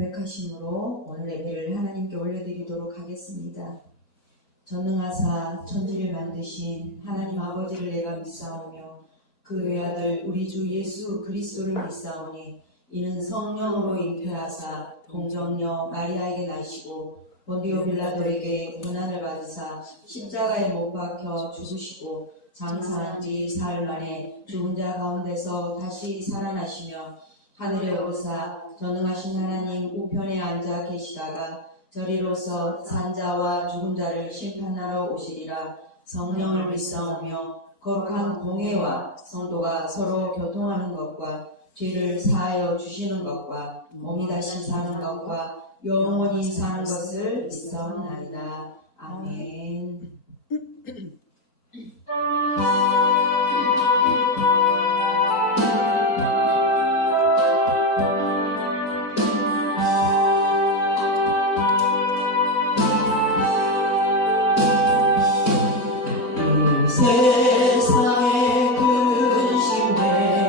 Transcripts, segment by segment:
고백하심으로 오늘 예배를 하나님께 올려드리도록 하겠습니다. 전능하사 천지를 만드신 하나님 아버지를 내가 믿사오며 그 외아들 우리 주 예수 그리스도를 믿사오니 이는 성령으로 잉태하사 동정녀 마리아에게 나시고 본디오 빌라도에게 고난을 받으사 십자가에 못 박혀 죽으시고 장사한 지 사흘 만에 죽은 자 가운데서 다시 살아나시며 하늘에 오르사 전능하신 하나님 우편에 앉아 계시다가 저리로서 산자와 죽은 자를 심판하러 오시리라. 성령을 믿사오며 거룩한 공회와 성도가 서로 교통하는 것과 죄를 사하여 주시는 것과 몸이 다시 사는 것과 영원히 사는 것을 믿사옵나이다. 아멘. 세상에 근심된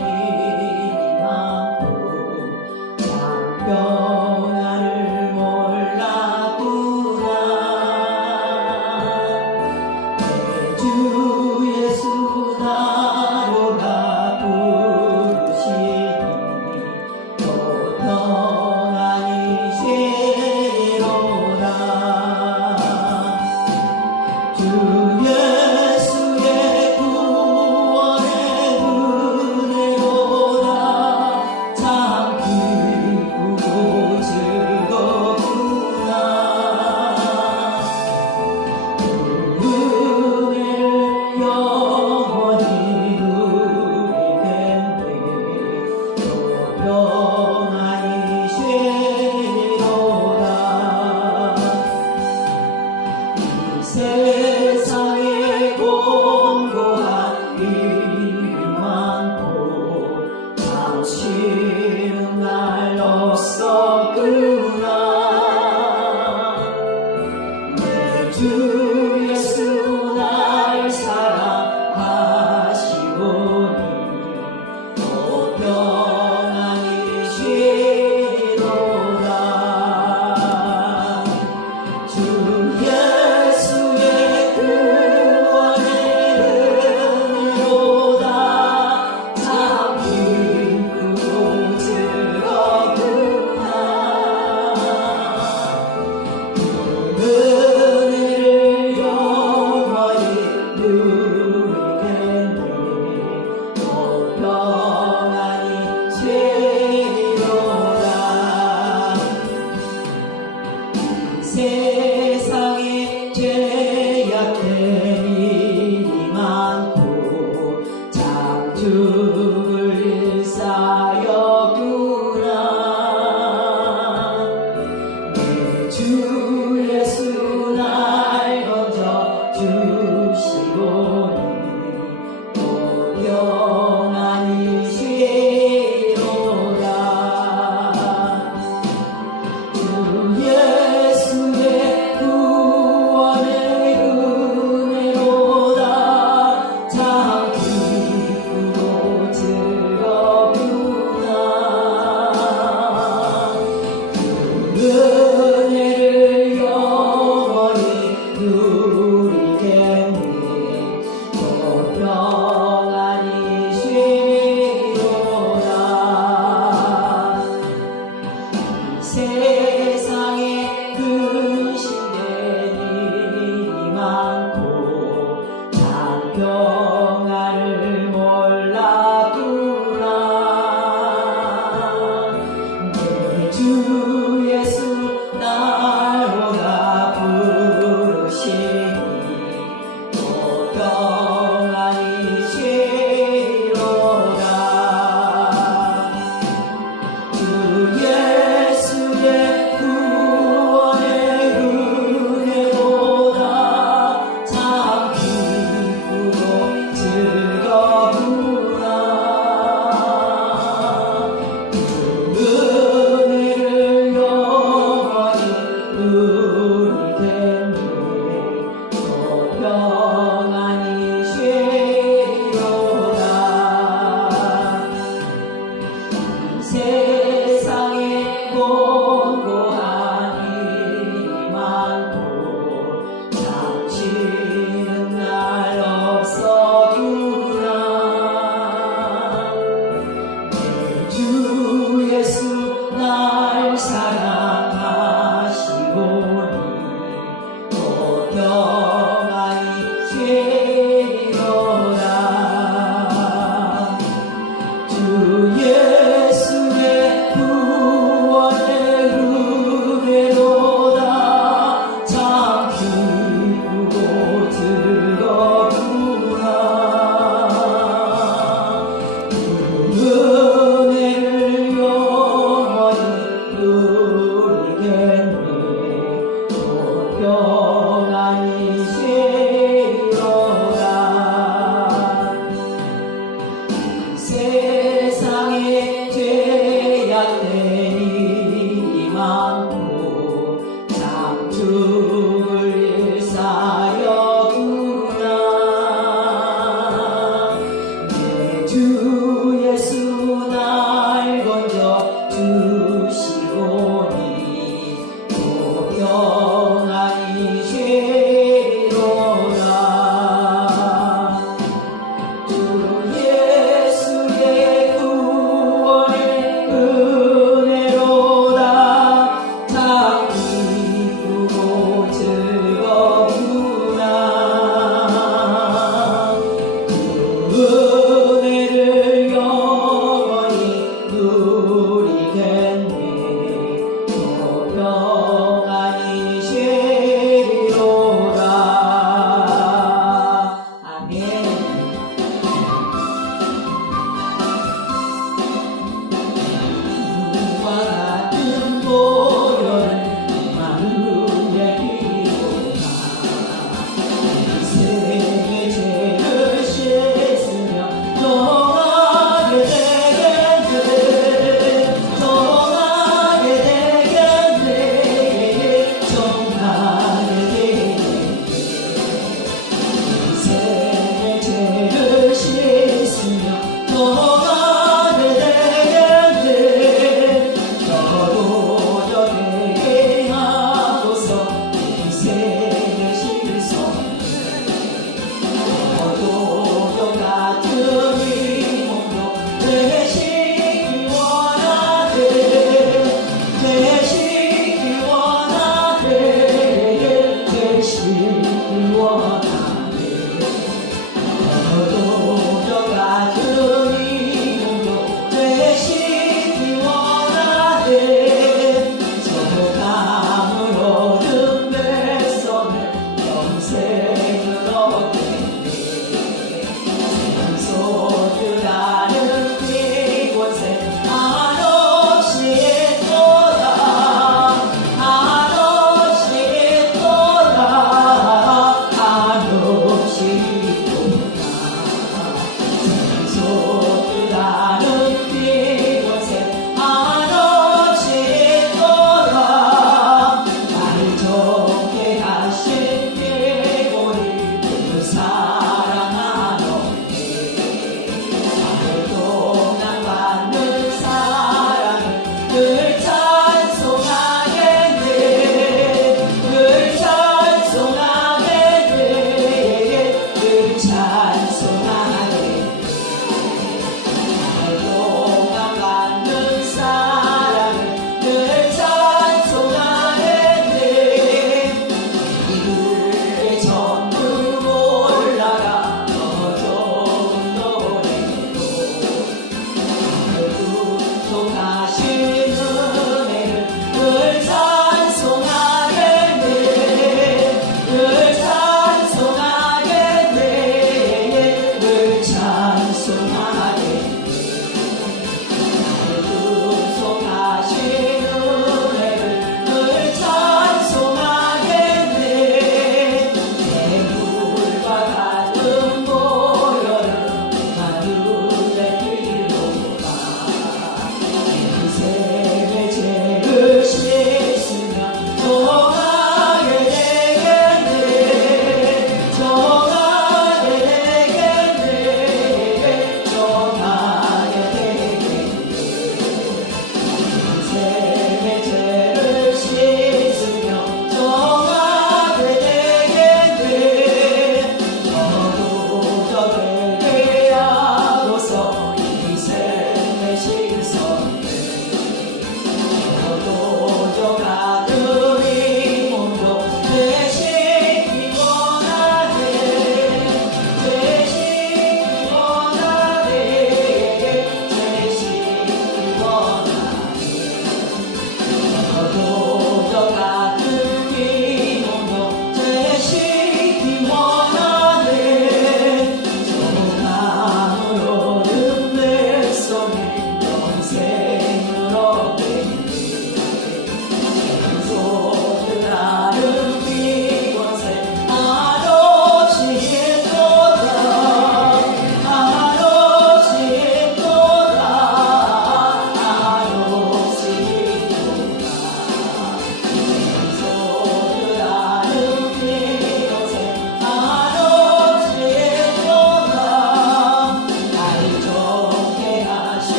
일이 많고 장평안을 몰랐구나. 내 주 예수 나로라 부르시니 또 평안이 새로라. 주 예수의 구원의 은혜로다. 참 기쁘고 즐겁구나. 그 은혜를 영원히 누리겠네. 또 평안이 새로라. 이 세상에 공고한 일이 많고 당신은 날 없었구나. 내 주 예수 날 사랑하시오니 또 평안이 쉬도다. 주 예수의 구원의 은혜로다. 참 기쁘고 즐겁구나. 그 은혜를 영원히 누리겠네. 또 평안이 새로라. 세상에 죄악된 일이 많고 장죽을 일사였구나. 내 주 예수 날 건져 주시오니 또 평안이 쉬로라. 주 예수의 구원의 은혜로다. 참 기쁘고 즐겁구나. 그 은혜를 영원히 누리겠네. 또 평안이 쉬로라. 세상에 근심된 일이 많고 장평안을 몰랐구나. 내 주 예수 나로라 부르시니 또 평안이 쉬로라. 주 예수의 구원의 은혜로다. 참 기쁘고 즐겁구나. 그 은혜를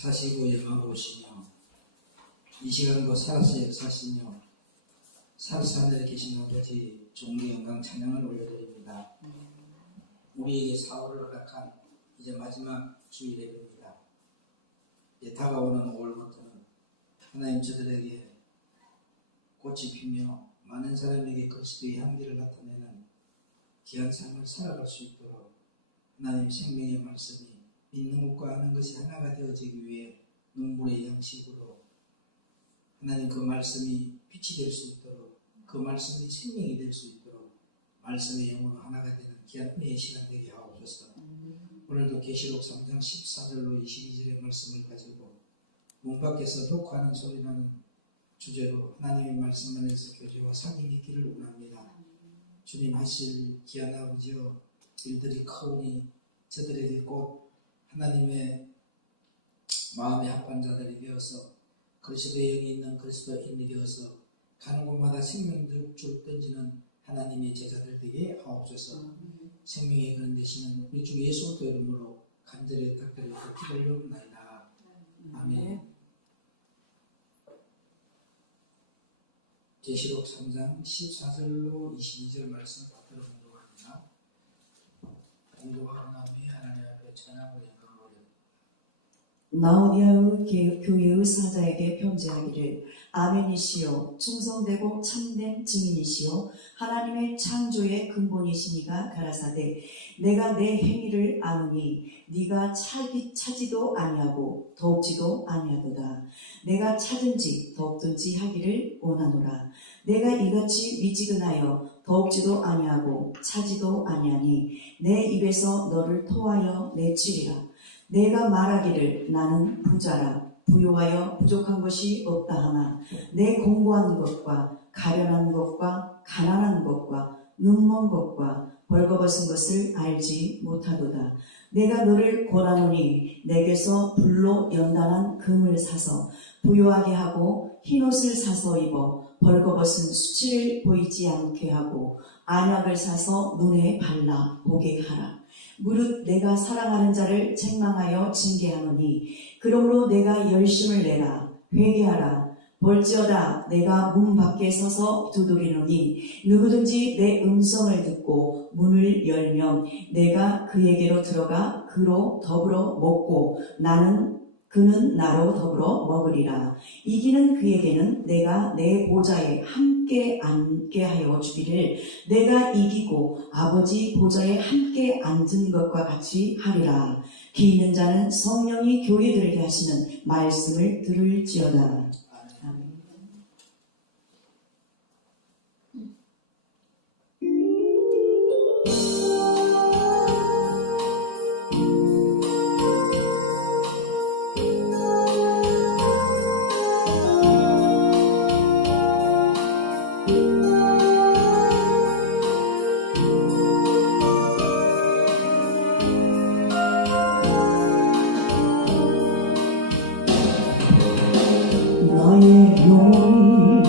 사시고 영화오시며 이 시간도 살아서 역사시며 살아서 하늘에 계신 아버지 종의 영광 찬양을 올려드립니다. 우리에게 사흘을 허락한 이제 마지막 주일입니다. 이제 다가오는 5월부터는 하나님 저들에게 꽃이 피며 많은 사람에게 그리스도의 향기를 나타내는 귀한 삶을 살아갈 수 있도록 하나님 생명의 말씀이 믿는 것과 아는 것이 하나가 되어지기 위해 눈물의 양식으로 하나님 그 말씀이 빛이 될 수 있도록 그 말씀이 생명이 될 수 있도록 말씀의 영으로 하나가 되는 귀한 은혜의 시간 되게 하옵소서. 오늘도 계시록 3장 14절로 22절의 말씀을 가지고 문 밖에서 녹화하는 소리 나는 주제로 하나님의 말씀 안에서 교제와 사귐이 있기를 원합니다. 주님 하실 귀한 아버지여 일들이 크오니 저들에게 꼭 하나님의 마음의 합반자들이 되어서 그리스도의 영이 있는 그리스도인이 되어서 가는 곳마다 생명줄 던지는 하나님의 제자들 되게 하옵소서. 생명의 그런 되시는 우리 주 예수 그리스도 이름으로 간절히 부탁드리고 기도를 올립니다. 아멘. 계시록 3장 14절로 22절 말씀 받들어 보도록 합니다. 공도와 하나님의 하나님 앞에 찬양을 라오디아의 교회의 사자에게 편지하기를 아멘이시요 충성되고 참된 증인이시요 하나님의 창조의 근본이시니가 가라사대 내가 내 행위를 아노니 네가 차지도 아니하고 덥지도 아니하도다. 내가 차든지 덥든지 하기를 원하노라. 내가 이같이 미지근하여 덥지도 아니하고 차지도 아니하니 내 입에서 너를 토하여 내치리라. 내가 말하기를 나는 부자라 부요하여 부족한 것이 없다 하나 내 공고한 것과 가련한 것과 가난한 것과 눈먼 것과 벌거벗은 것을 알지 못하도다. 내가 너를 권하노니 내게서 불로 연단한 금을 사서 부요하게 하고 흰옷을 사서 입어 벌거벗은 수치를 보이지 않게 하고 안약을 사서 눈에 발라 보게 하라. 무릇 내가 사랑하는 자를 책망하여 징계하노니 그러므로 내가 열심을 내라 회개하라. 볼지어다 내가 문 밖에 서서 두드리노니 누구든지 내 음성을 듣고 문을 열면 내가 그에게로 들어가 그로 더불어 먹고 그는 나로 더불어 먹으리라. 이기는 그에게는 내가 내 보좌에 함께 앉게 하여 주기를 내가 이기고 아버지 보좌에 함께 앉은 것과 같이 하리라. 귀 있는 자는 성령이 교회들에게 하시는 말씀을 들을지어다. 아멘. 나의 영혼이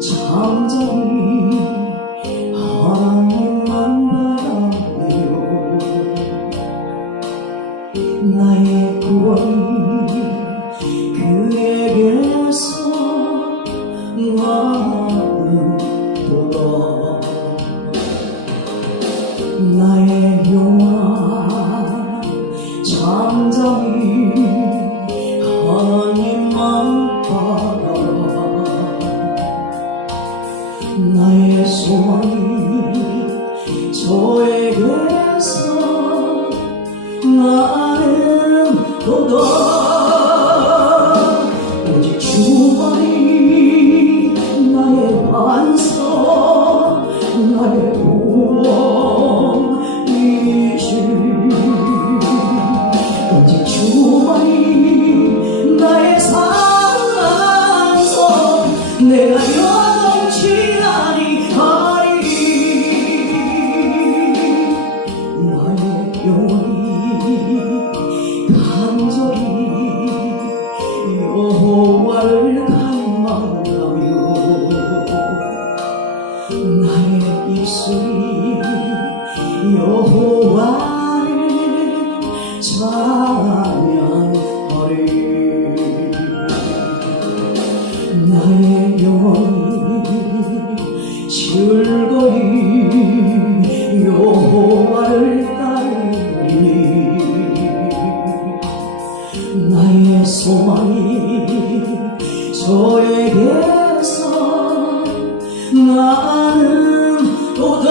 잠잠히 하나님만 바라며 나의 구원이 그에게서 나는도다. 나의 영혼아 잠잠히 하나님만 바라라. 나의 소망이 저에게서 나는 도다. 오직 주만이 나의 반석 나의 구원이시. 오직 주만이 나의 산성 내가 영원치 아니하리. 나의 영혼이 간절히 여호와를 갈망하며 나의 입술이 여호와를 찬양하리. 하리 나의 영혼이 즐거이 여호와를 따르리 나의 소망이 저에게서 나는 도다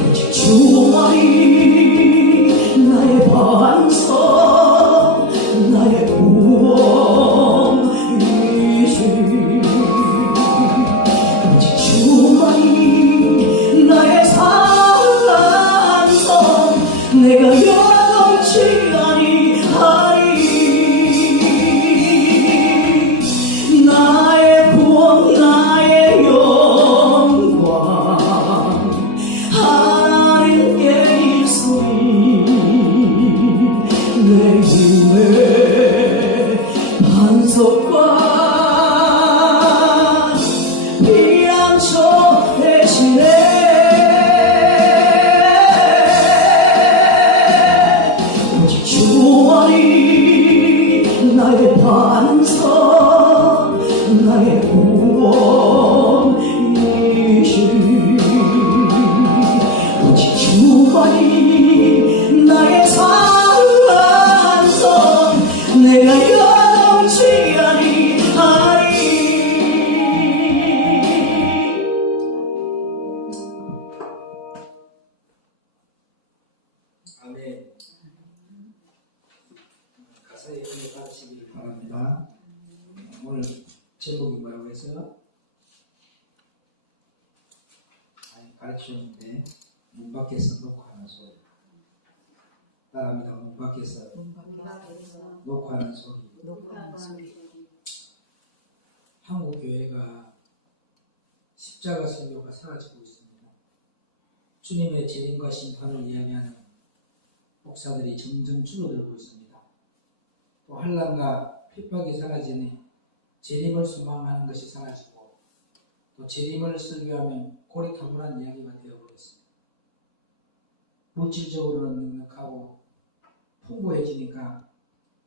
오직 주만이 나의 반석 나의 구원이시 오직 주만이 나의 산성 내가 영원치 아니하리 나의 구원 나의 영광 하나님께 있으니 내 힘의 반석과 피난처 대신에 오직 주만이 나의 반석 나의 구원이시 오직 주만이 나의 산성 내가 영원치 아니하리 아멘. 가사에 은혜 받으시길 바랍니다. 오늘 제목이 뭐라고 했어요? 가르치셨는데 문 밖에서 녹화하는 소리. 따라합니다. 문 밖에서 녹화하는 소리. 한국 교회가 십자가 설교가 사라지고 있습니다. 주님의 재림과 심판을 이야기하는 목사들이 점점 줄어들고 있습니다. 또 환난과 핍박이 사라지니 재림을 소망하는 것이 사라지고 또 재림을 설교하면 고리타분한 이야기가 되어버렸습니다. 물질적으로는 넉넉하고 풍부해지니까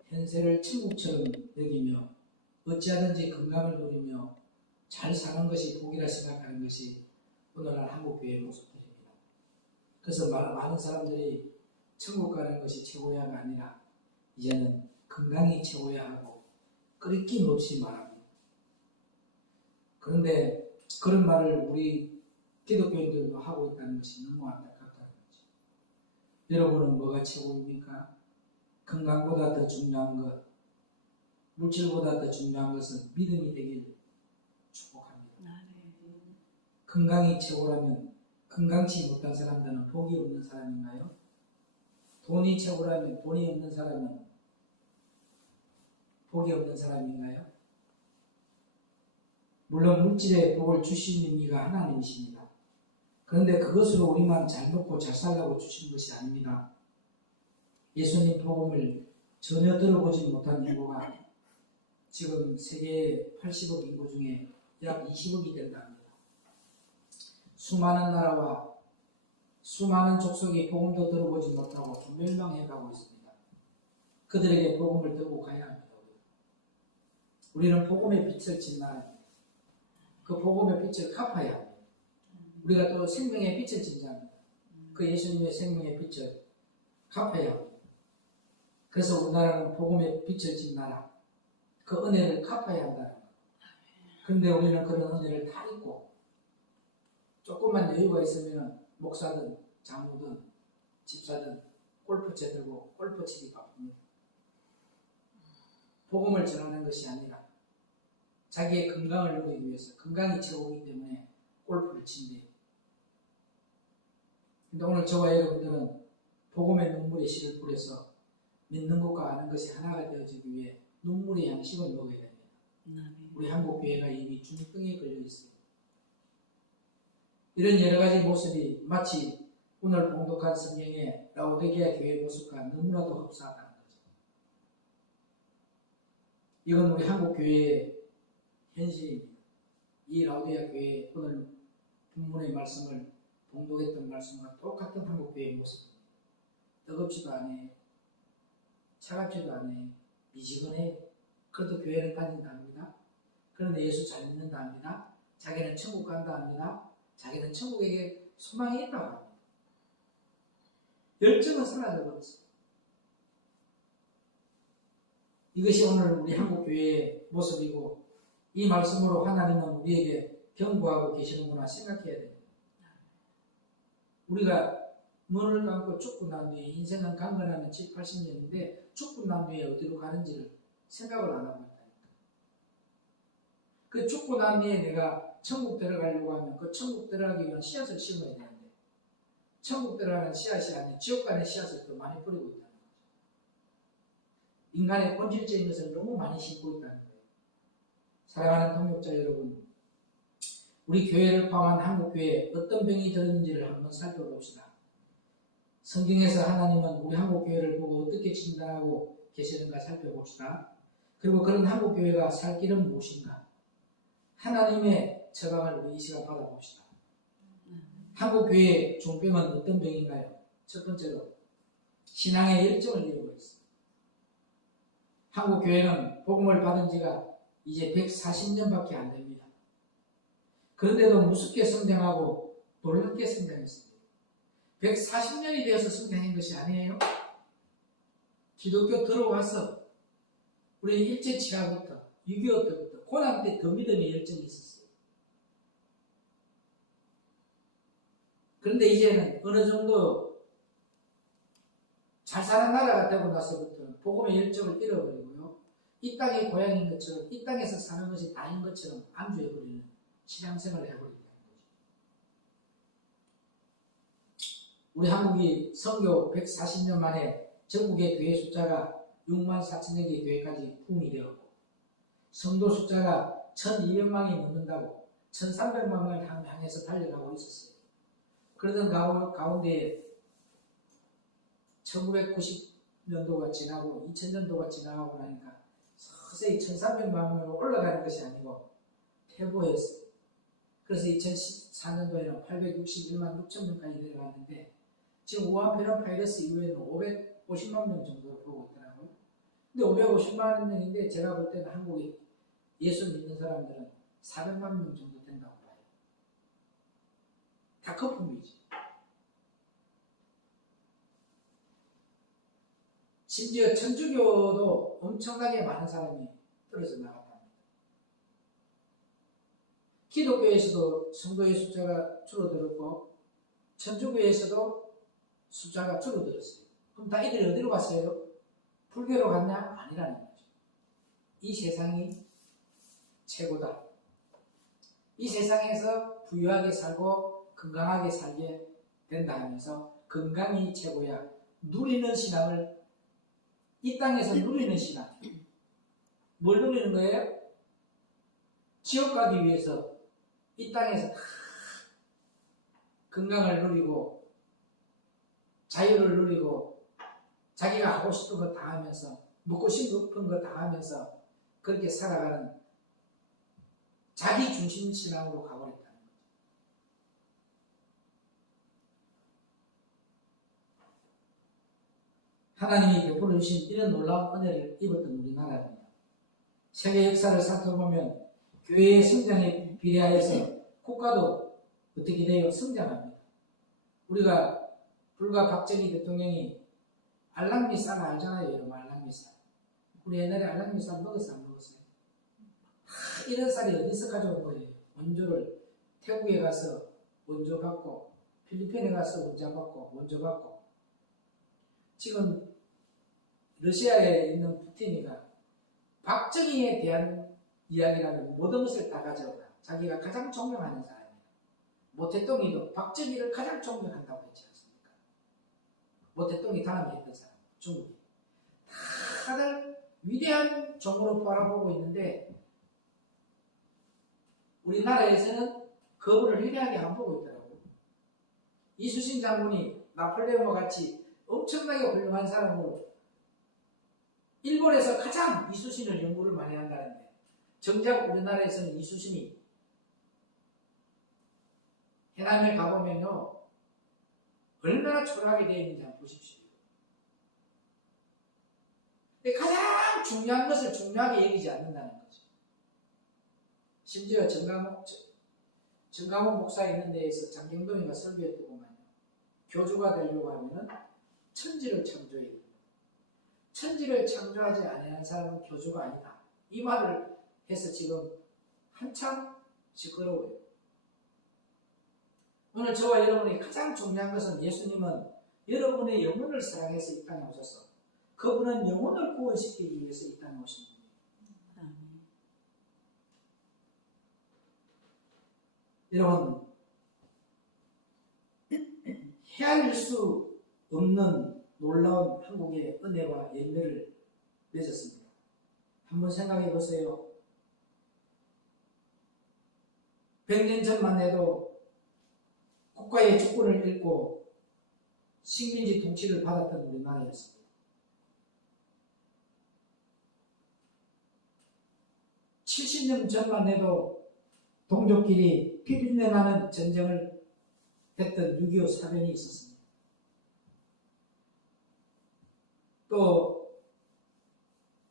현세를 천국처럼 여기며 어찌하든지 건강을 누리며 잘 사는 것이 복이라 생각하는 것이 오늘날 한국교회의 모습들입니다. 그래서 많은 사람들이 천국 가는 것이 최고야가 아니라 이제는 건강이 최고야 하고 끄리낌 없이 말합니다. 그런데 그런 말을 우리 기독교인들도 하고 있다는 것이 너무 안타깝다는 거죠. 여러분은 뭐가 최고입니까? 건강보다 더 중요한 것, 물질보다 더 중요한 것은 믿음이 되길 축복합니다. 건강이 최고라면 건강치 못한 사람들은 복이 없는 사람인가요? 돈이 최고라면 돈이 없는 사람은 복이 없는 사람인가요? 물론 물질의 복을 주시는 이가 하나님이십니다. 그런데 그것으로 우리만 잘 먹고 잘 살라고 주신 것이 아닙니다. 예수님 복음을 전혀 들어보지 못한 인구가 지금 세계 80억 인구 중에 약 20억이 된답니다. 수많은 나라와 수많은 족속이 복음도 들어보지 못하고 멸망해가고 있습니다. 그들에게 복음을 들고 가야 합니다. 우리는 복음의 빛을 진 나라입니다. 그 복음의 빛을 갚아야 합니다. 우리가 또 생명의 빛을 진 자입니다. 그 예수님의 생명의 빛을 갚아야 합니다. 그래서 우리나라는 복음의 빛을 진 나라, 그 은혜를 갚아야 한다는 거예요. 그런데 우리는 그런 은혜를 다 잊고 조금만 여유가 있으면 목사든 장로든 집사든 골프채 들고 골프 치기 바쁩니다. 복음을 전하는 것이 아니라 자기의 건강을 누리기 위해서, 건강이 최고이기 때문에 골프를 친대요. 근데 오늘 저와 여러분들은 복음의 눈물의 씨를 뿌려서 믿는 것과 아는 것이 하나가 되어지기 위해 눈물의 양식을 먹어야 됩니다. 우리 한국 교회가 이미 중병에 걸려 있어요. 이런 여러 가지 모습이 마치 오늘 봉독한 성경의 라오디게아 교회 모습과 너무나도 흡사하다는 거죠. 이건 우리 한국 교회의 현실입니다. 이 라오디게아 교회 오늘 본문의 말씀을 봉독했던 말씀과 똑같은 한국 교회의 모습입니다. 뜨겁지도 않아요. 차갑지도 않아요. 미지근해요. 그래도 교회를 다닌다 합니다. 그런데 예수 잘 믿는다 합니다. 자기는 천국 간다 합니다. 자기는 천국에게 소망이 있다고 합니다. 열정은 사라져버렸어요. 이것이 오늘 우리 한국교회의 모습이고 이 말씀으로 하나님은 우리에게 경고하고 계시는구나 생각해야 됩니다. 우리가 문을 감고 죽고 난 뒤에 인생은 강건하면 7, 80년인데 죽고 난 뒤에 어디로 가는지를 생각을 안 하고 있다니까. 그 죽고 난 뒤에 내가 천국 들어가려고 하면 그 천국 들어가기 위한 씨앗을 심어야 되는데 천국 들어가는 씨앗이 아닌 지옥 가는 씨앗을 또 많이 뿌리고 있다는 거죠. 인간의 본질적인 것을 너무 많이 심고 있다는 거예요. 사랑하는 동역자 여러분, 우리 교회를 포함한 한국교회에 어떤 병이 들었는지를 한번 살펴봅시다. 성경에서 하나님은 우리 한국교회를 보고 어떻게 진단하고 계시는가 살펴봅시다. 그리고 그런 한국교회가 살 길은 무엇인가? 하나님의 처방을 우리 이 시간 받아봅시다. 한국교회의 종병은 어떤 병인가요? 첫 번째로 신앙의 열정을 잃어버렸습니다. 한국교회는 복음을 받은 지가 이제 140년밖에 안 됩니다. 그런데도 무섭게 성장하고 놀랍게 성장했습니다. 140년이 되어서 성장한 것이 아니에요. 기독교 들어와서 우리 일제치하부터 6.25 때부터 고난 때 더 믿음의 열정이 있었어요. 그런데 이제는 어느 정도 잘 사는 나라가 되고 나서부터는 복음의 열정을 잃어버리고요. 이 땅이 고향인 것처럼 이 땅에서 사는 것이 다인 것처럼 안주해버리는 신앙생활을 해버린다는 거죠. 우리 한국이 선교 140년 만에 전국의 교회 숫자가 6만 4천여 개 교회까지 부흥이 되었고 성도 숫자가 1200만이 넘는다고 1300만을 향해서 달려가고 있었어요. 그러던 가운데 1990년도가 지나고 2000년도가 지나가고 나니까 서서히 1300만으로 올라가는 것이 아니고 퇴보했어요. 그래서 2014년도에는 861만 6천 명까지 내려갔는데 지금 우한 폐렴 바이러스 이후에는 550만 명 정도로 보고 있더라고요. 근데 550만 명인데 제가 볼 때는 한국에 예수 믿는 사람들은 400만 명 정도 된다고 봐요. 다 거품이지. 심지어 천주교도 엄청나게 많은 사람이 떨어져 나갔답니다. 기독교에서도 성도의 숫자가 줄어들었고 천주교에서도 숫자가 줄어들었어요. 그럼 다 이들이 어디로 갔어요? 불교로 갔냐? 아니라는 거죠. 이 세상이 최고다. 이 세상에서 부유하게 살고 건강하게 살게 된다 하면서 건강이 최고야. 누리는 신앙을 이 땅에서 누리는 신앙. 뭘 누리는 거예요? 지옥 가기 위해서 이 땅에서 건강을 누리고 자유를 누리고 자기가 하고 싶은 거 다 하면서 먹고 싶은 거 다 하면서 그렇게 살아가는 자기 중심 신앙으로 가버렸다는 거죠. 하나님이 베풀어 주신 이런 놀라운 은혜를 입었던 우리나라입니다. 세계 역사를 살펴보면 교회의 성장에 비례하여서 국가도 어떻게 돼요? 성장합니다. 우리가 불과 박정희 대통령이 알랑미살 알잖아요, 여러분. 알랑미살. 우리 옛날에 알랑미살 먹었어요, 안 먹었어요? 이런 쌀이 어디서 가져온 거예요? 원조를 태국에 가서 원조 받고 필리핀에 가서 원조 받고 지금 러시아에 있는 푸틴이가 박정희에 대한 이야기라면 모든 것을 다 가져오라. 자기가 가장 존경하는 사람이에요. 모태똥이도 박정희를 가장 존경한다고 했지 않습니까? 모태똥이 다음에 했던 사람, 중국이. 다들 위대한 종으로 바라보고 있는데 우리나라에서는 그분을 위대하게 안 보고 있더라고요. 이수신 장군이 나폴레옹과 같이 엄청나게 훌륭한 사람으로 일본에서 가장 이수신을 연구를 많이 한다는데 정작 우리나라에서는 이수신이 해남에 가보면요 얼마나 초라하게 되어 있는지 한번 보십시오. 근데 가장 중요한 것을 중요하게 여기지 않는다는 거죠. 심지어 정강호 목사 있는 데에서 장경동이가 설교했더구만요. 교주가 되려고 하면은 천지를 창조해야 된다. 천지를 창조하지 아니하는 사람은 교주가 아니다. 이 말을 해서 지금 한참 시끄러워요. 오늘 저와 여러분이 가장 중요한 것은 예수님은 여러분의 영혼을 사랑해서 이 땅에 오셔서 그분은 영혼을 구원시키기 위해서 이 땅에 오신 분이에요. 여러분, 헤아릴 수 없는 놀라운 한국의 은혜와 열매를 맺었습니다. 한번 생각해 보세요. 100년 전만 해도 국가의 주권을 잃고 식민지 통치를 받았던 우리나라였습니다. 70년 전만 해도 동족끼리 피비린내 나는 전쟁을 했던 6.25 사변이 있었습니다. 또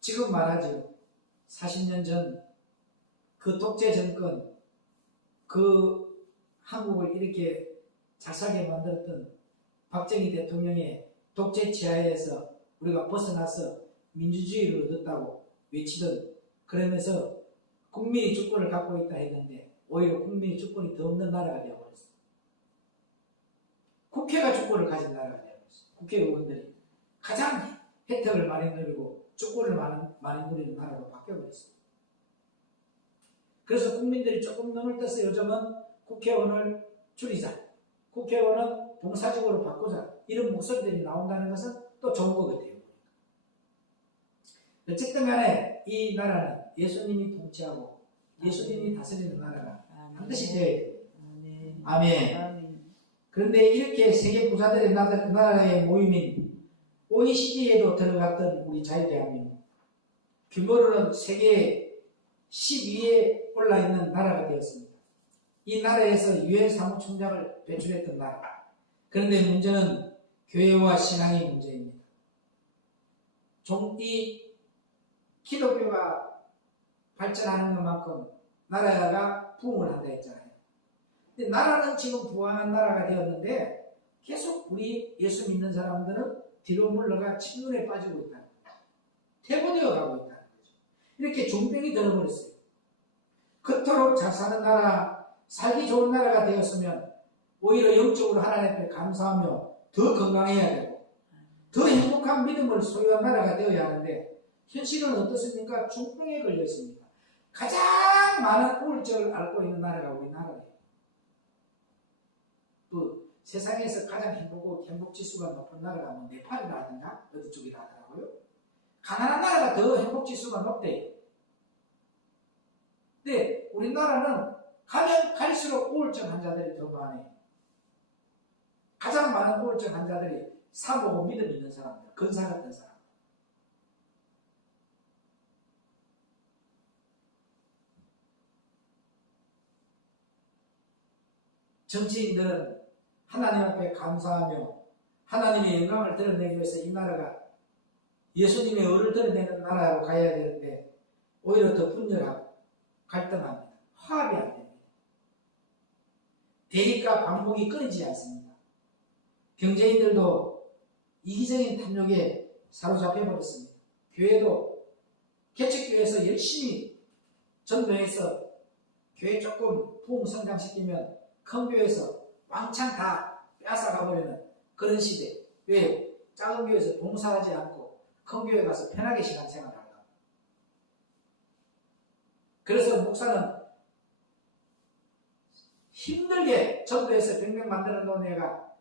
지금 말하죠. 40년 전 그 독재 정권, 그 한국을 이렇게 자살하게 만들었던 박정희 대통령의 독재 지하에서 우리가 벗어나서 민주주의를 얻었다고 외치던, 그러면서 국민이 주권을 갖고 있다 했는데 오히려 국민이 주권이 더 없는 나라가 되어버렸어요. 국회가 주권을 가진 나라가 되어버렸어요. 국회의원들이 가장 혜택을 많이 누리고 주권을 많이 누리는 나라로 바뀌어버렸어요. 그래서 국민들이 조금 눈을 떠서 요즘은 국회의원을 줄이자, 국회의원은 봉사직으로 바꾸자, 이런 목소리들이 나온다는 것은 또 좋은 것 같아요. 어쨌든 간에 이 나라는 예수님이 통치하고 예수님이 다스리는 나라가 반드시 되어야 돼요. 아멘. 그런데 이렇게 세계 부자들의 나라의 모임인 OECD에도 들어갔던 우리 자유대한민국, 규모로는 세계 12위에 올라있는 나라가 되었습니다. 이 나라에서 유엔 사무총장을 배출했던 나라. 그런데 문제는 교회와 신앙의 문제입니다. 이 기독교가 발전하는 것만큼 나라가 부흥을 한다 했잖아요. 근데 나라는 지금 부흥한 나라가 되었는데 계속 우리 예수 믿는 사람들은 뒤로 물러가 침륜에 빠지고 있다는 거죠. 퇴보되어 가고 있다는 거죠. 이렇게 종병이 들어버렸어요. 그토록 잘 사는 나라, 살기 좋은 나라가 되었으면 오히려 영적으로 하나님 앞에 감사하며 더 건강해야 되고 더 행복한 믿음을 소유한 나라가 되어야 하는데 현실은 어떻습니까? 중풍에 걸렸습니다. 가장 많은 우울증을 앓고 있는 나라가 우리나라예요. 또 세상에서 가장 행복지수가 높은 나라가 뭐 네팔이라든가 어디 쪽이라 하더라고요. 가난한 나라가 더 행복지수가 높대요. 근데 우리나라는 가면 갈수록 우울증 환자들이 더 많아요. 가장 많은 우울증 환자들이 사보고 믿음 있는 사람들, 근사 같은 사람. 정치인들은 하나님 앞에 감사하며 하나님의 영광을 드러내기 위해서 이 나라가 예수님의 의를 드러내는 나라로 가야 되는데 오히려 더 분열하고 갈등합니다. 화합이 안 됩니다. 대립과 반목이 끊이지 않습니다. 경제인들도 이기적인 탐욕에 사로잡혀버렸습니다. 교회도 개척교회에서 열심히 전도해서 교회 조금 부흥 성장시키면 큰 교회에서 왕창 다 빼앗아가버리는 그런 시대. 왜? 작은 교회에서 봉사하지 않고 큰 교회 가서 편하게 시간 생활하려고. 그래서 목사는 힘들게 전도해서 100명 만들어 놓은 애가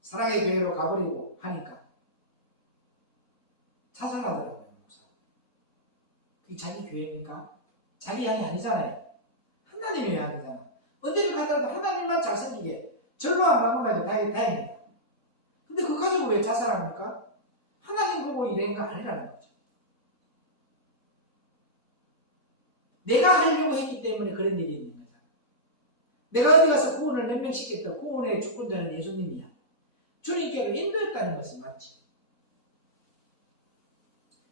사랑의 교회로 가버리고 하니까 자살하더라고요, 목사. 그게 자기 교회입니까? 자기 양이 아니잖아요. 하나님의 양이잖아. 언제를 가더라도 하나님만 잘생기게 절로 안 가면 다행이다. 근데 그거 가지고 왜 자살합니까? 하나님 보고 이런 거 아니라는 거죠. 내가 하려고 했기 때문에 그런 일이 있는 거잖아. 내가 어디 가서 구원을 몇 명 시켰다. 구원의 주권자는 예수님이야. 주님께로 인도했다는 것이 맞지.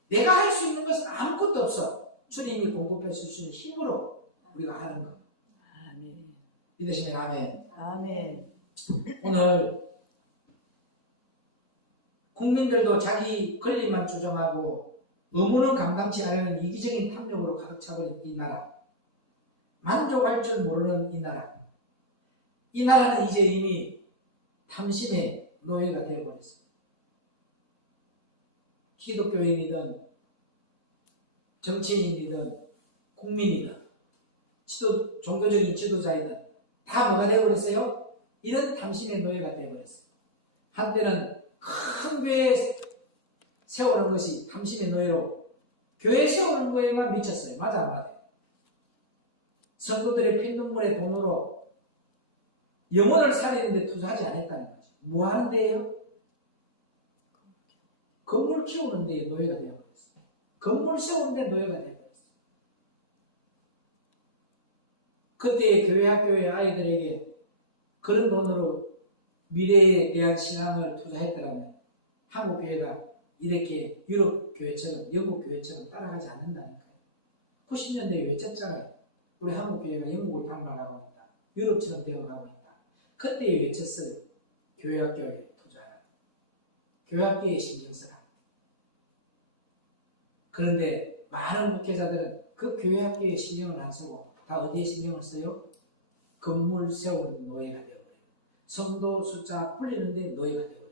내가 할 수 있는 것은 아무것도 없어. 주님이 공급해 주시는 힘으로 우리가 하는 것. 아멘. 믿으시면 아멘. 아멘. 오늘 국민들도 자기 권리만 주장하고 의무는 감당치 않는 이기적인 탐욕으로 가득 차버린 이 나라, 만족할 줄 모르는 이 나라, 이 나라는 이제 이미 탐심의 노예가 되어버렸습니다. 기독교인이든 정치인이든 국민이든 종교적인 지도자이든 다 뭐가 되어버렸어요? 이런 탐심의 노예가 되어버렸어요. 한때는 큰 교회 세우는 것이 탐심의 노예로 교회 세우는 거에만 미쳤어요. 맞아 안 맞아요? 성도들의 피눈물의 돈으로 영혼을 살리는데 투자하지 않았다는 거죠. 뭐 하는 데예요? 건물 키우는 데 노예가 되어버렸어요. 건물 세우는 데 노예가 되어버렸어요. 그때 교회 학교의 아이들에게 그런 돈으로 미래에 대한 신앙을 투자했더라면 한국 교회가 이렇게 유럽 교회처럼 영국 교회처럼 따라가지 않는다니까요. 90년대에 외쳤잖아요. 우리 한국 교회가 영국을 닮아가고 있다. 유럽처럼 되어가고 있다. 그때 외쳤어요. 교회 학교에 투자하라. 교회 학교에 신경 쓰라. 그런데 많은 목회자들은 그 교회 학교에 신경을 안 쓰고 다 어디에 신경을 써요? 건물 세우는 노예가 되어버려요. 성도 숫자 불리는데 노예가 되어버려요.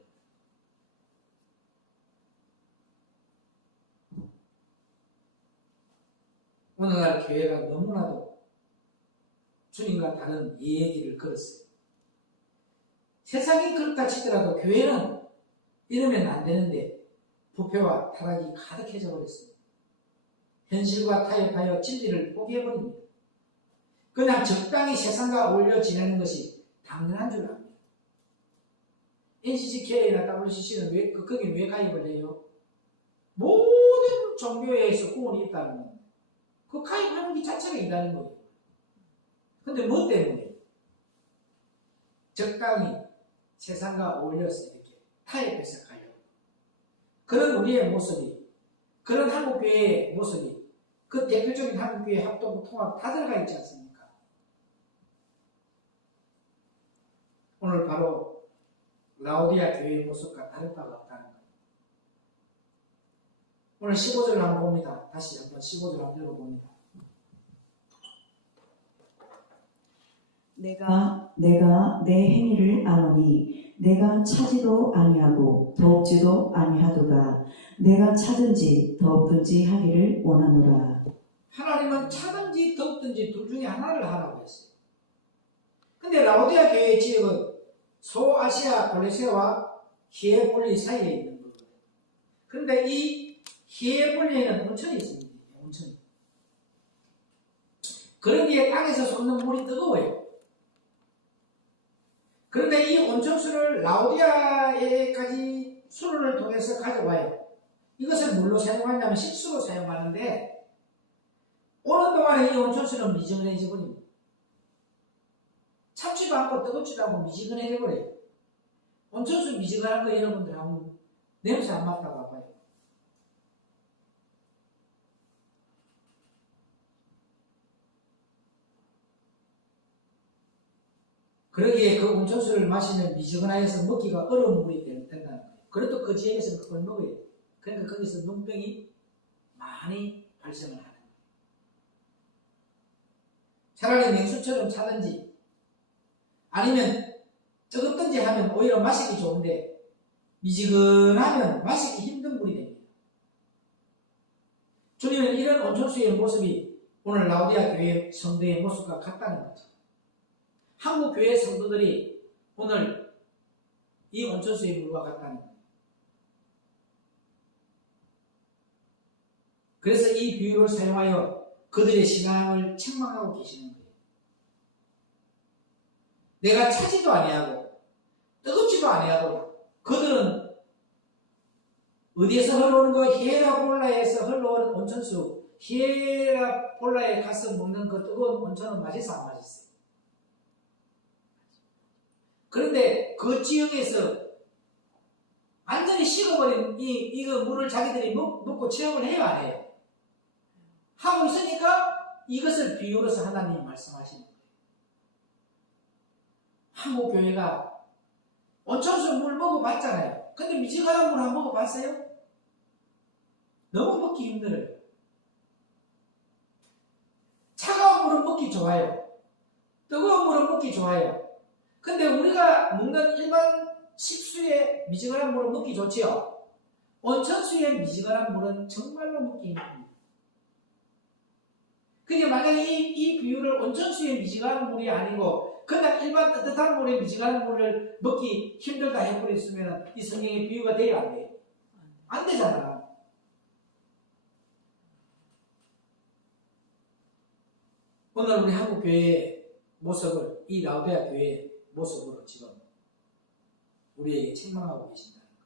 오늘날 교회가 너무나도 주님과 다른 얘기를 걸었어요. 세상이 그렇다 치더라도 교회는 이러면 안 되는데 부패와 타락이 가득해져 버렸습니다. 현실과 타협하여 진리를 포기해버립니다. 그냥 적당히 세상과 어울려 지내는 것이 당연한 줄 압니다. NCCK나 WCC는 거기 왜 가입을 해요? 모든 종교에서 구원이 있다는 겁니다. 그 가입하는 게 자체가 있다는 거예요. 근데 뭐 때문에? 적당히 세상과 어울려서 이렇게 타협해서 가려고. 그런 우리의 모습이, 그런 한국교회의 모습이, 그 대표적인 한국교회 합동 통합 다 들어가 있지 않습니까? 오늘 바로 라오디아 교회의 모습과 다를 바가 없다는 거예요. 오늘 15절을 한번 봅니다. 다시 한번 15절 한번 읽어봅니다. 내가 내 행위를 아노니 내가 차지도 아니하고 더없지도 아니하도다. 내가 차든지 더없든지 하기를 원하노라. 하나님은 차든지 덥든지 둘 중에 하나를 하라고 했어요. 근데 라오디아 교회의 지역은 소아시아 골레세와 히에볼리 사이에 있는 거거든요. 그런데 이 히에볼리에는 온천이 있습니다. 온천이. 그러기에 땅에서 솟는 물이 뜨거워요. 그런데 이 온천수를 라오디아에까지 수로를 통해서 가져와요. 이것을 뭘로 사용하냐면 식수로 사용하는데 오는 동안에 이 온천수는 미지근해져 버립니다. 찹지도 않고 뜨겁지도 않고 미지근해져 버려요. 온천수 미지근한 거 여러분들 한번 냄새 안 맡다가 봐요. 그러기에 그 온천수를 마시면 미지근하여서 먹기가 어려운 물이 된다는 거예요. 그래도 그 지역에서는 그걸 먹어요. 그러니까 거기서 눈병이 많이 발생을 하는 거예요. 차라리 냉수처럼 차든지 아니면 뜨겁든지 하면 오히려 마시기 좋은데 미지근하면 마시기 힘든 물이 됩니다. 주님은 이런 온천수의 모습이 오늘 라오디아 교회 성도의 모습과 같다는 거죠. 한국 교회 성도들이 오늘 이 온천수의 물과 같다는 거예요. 그래서 이 비유를 사용하여 그들의 신앙을 책망하고 계시는 거예요. 내가 차지도 아니하고 뜨겁지도 아니하도다. 그들은 어디에서 흘러오는 거? 히에라볼라에서 흘러오는 온천수, 히에라볼라에 가서 먹는 그 뜨거운 온천은 맛있어 안 맛있어요? 그런데 그 지역에서 완전히 식어버린 이거 물을 자기들이 먹고 체험을 해요, 안 해요? 하고 있으니까 이것을 비유로서 하나님이 말씀하시는 거예요. 한국 교회가 온천수 물 먹어봤잖아요. 근데 미지근한 물 안 먹어봤어요? 너무 먹기 힘들어요. 차가운 물은 먹기 좋아요. 뜨거운 물은 먹기 좋아요. 근데 우리가 먹는 일반 식수의 미지근한 물은 먹기 좋지요. 온천수의 미지근한 물은 정말로 먹기 힘듭니다. 그게 만약에 이 비유를 온천수의 미지근한 물이 아니고 그냥 일반 뜨뜻한 물의 미지근한 물을 먹기 힘들다 해버렸으면 이 성경의 비유가 돼요, 안 돼요? 안 되잖아. 오늘 우리 한국 교회의 모습을 이 라오디아 교회의 모습으로 지금 우리에게 책망하고 계신다는 것.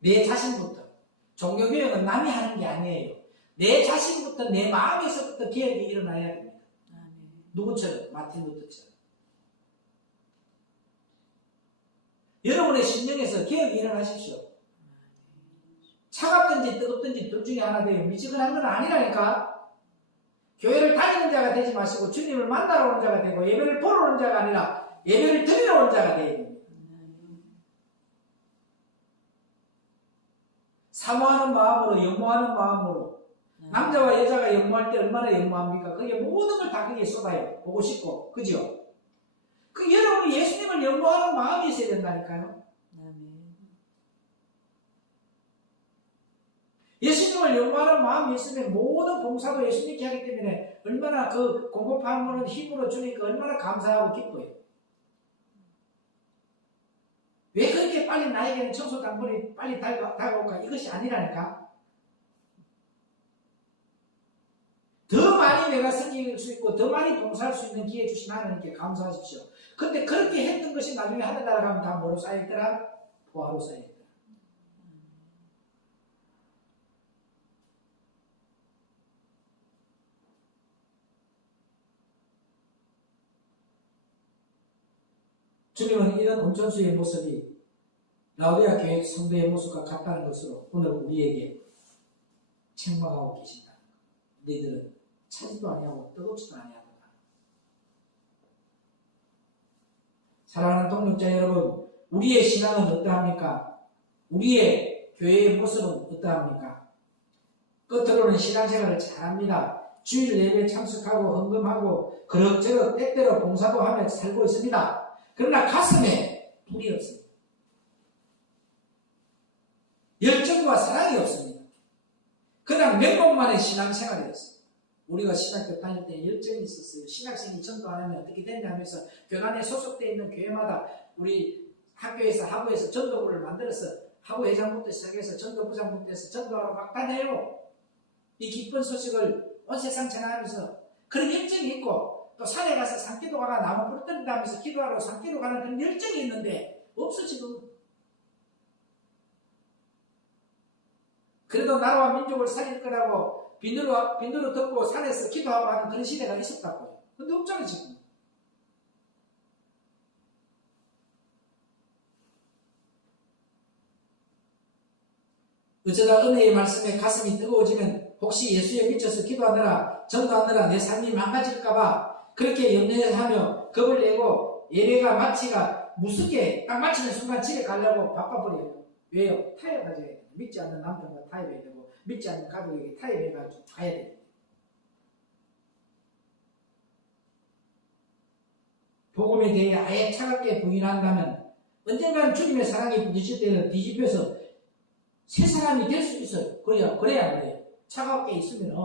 내 자신부터 종교개혁은 남이 하는 게 아니에요. 내 자신부터 내 마음에서부터 개혁이 일어나야 됩니다. 누구처럼? 마틴 루터처럼. 여러분의 심령에서 개혁이 일어나십시오. 차갑든지 뜨겁든지 둘 중에 하나 돼요. 미지근한 건 아니라니까. 교회를 다니는 자가 되지 마시고 주님을 만나러 오는 자가 되고 예배를 보러 오는 자가 아니라 예배를 드리러 오는 자가 되어야 됩니다. 사모하는 마음으로, 연모하는 마음으로. 남자와 여자가 연모할 때 얼마나 연모합니까? 그게 모든 걸 다 거기에 쏟아요. 보고 싶고. 그죠? 그 여러분이 예수님을 연모하는 마음이 있어야 된다니까요. 예수님을 연모하는 마음이 있으면 모든 봉사도 예수님께 하기 때문에 얼마나 그 공급하는 힘으로 주니까 얼마나 감사하고 기뻐요. 왜 그렇게 빨리 나에게는 청소 당번이 빨리 다가올까? 이것이 아니라니까. 더 많이 내가 섬길 수 있고 더 많이 봉사할 수 있는 기회 주신 하나님께 감사하십시오. 근데 그렇게 했던 것이 나중에 하늘나라 가면 다 뭐로 쌓여있더라? 보화로 쌓여있더라. 주님은 이런 온천수의 모습이 라오디아 교회 성도의 모습과 같다는 것으로 오늘 우리에게 책망하고 계신다. 너희들은 차지도 아니하고 뜨겁지도 아니하구나. 사랑하는 동역자 여러분, 우리의 신앙은 어떠합니까? 우리의 교회의 모습은 어떠합니까? 겉으로는 신앙생활을 잘합니다. 주일 예배에 참석하고 헌금하고 그럭저럭 때때로 봉사도 하며 살고 있습니다. 그러나 가슴에 불이 없습니다. 열정과 사랑이 없습니다. 그냥 맹목만의 신앙생활이었어요. 우리가 신학교 다닐 때 열정이 있었어요. 신학생이 전도 안 하면 어떻게 되냐 하면서 교단에 소속되어 있는 교회마다 우리 학교에서 하부에서 전도부를 만들어서 하부 회장부터 시작해서 전도부장부터 해서 전도하러 막 다녀요. 이 기쁜 소식을 온 세상 전하면서 그런 열정이 있고 또 산에 가서 산기도가 나무 부르뜬다면서 기도하러 산기도 가는 그런 열정이 있는데 없어 지금. 그래도 나라와 민족을 살릴 거라고 빈누로 덮고 산에서 기도하고 하는 그런 시대가 있었다고요. 근데 없잖아요 지금. 어쩌다 은혜의 말씀에 가슴이 뜨거워지면 혹시 예수에 미쳐서 기도하느라 전도하느라 내 삶이 망가질까봐 그렇게 염려하며 겁을 내고 예배가 마치가 무섭게 딱 마치는 순간 집에 가려고 바빠버려요. 왜요? 타협하셔야 돼요. 믿지 않는 남편과 타협해야 되고 믿지 않는 가족에게 타협해가지고 가야 돼요. 복음에 대해 아예 차갑게 부인한다면 언젠간 주님의 사랑이 부딪힐 때는 뒤집혀서 새 사람이 될 수 있어요. 그래야 그래요. 차갑게 있으면은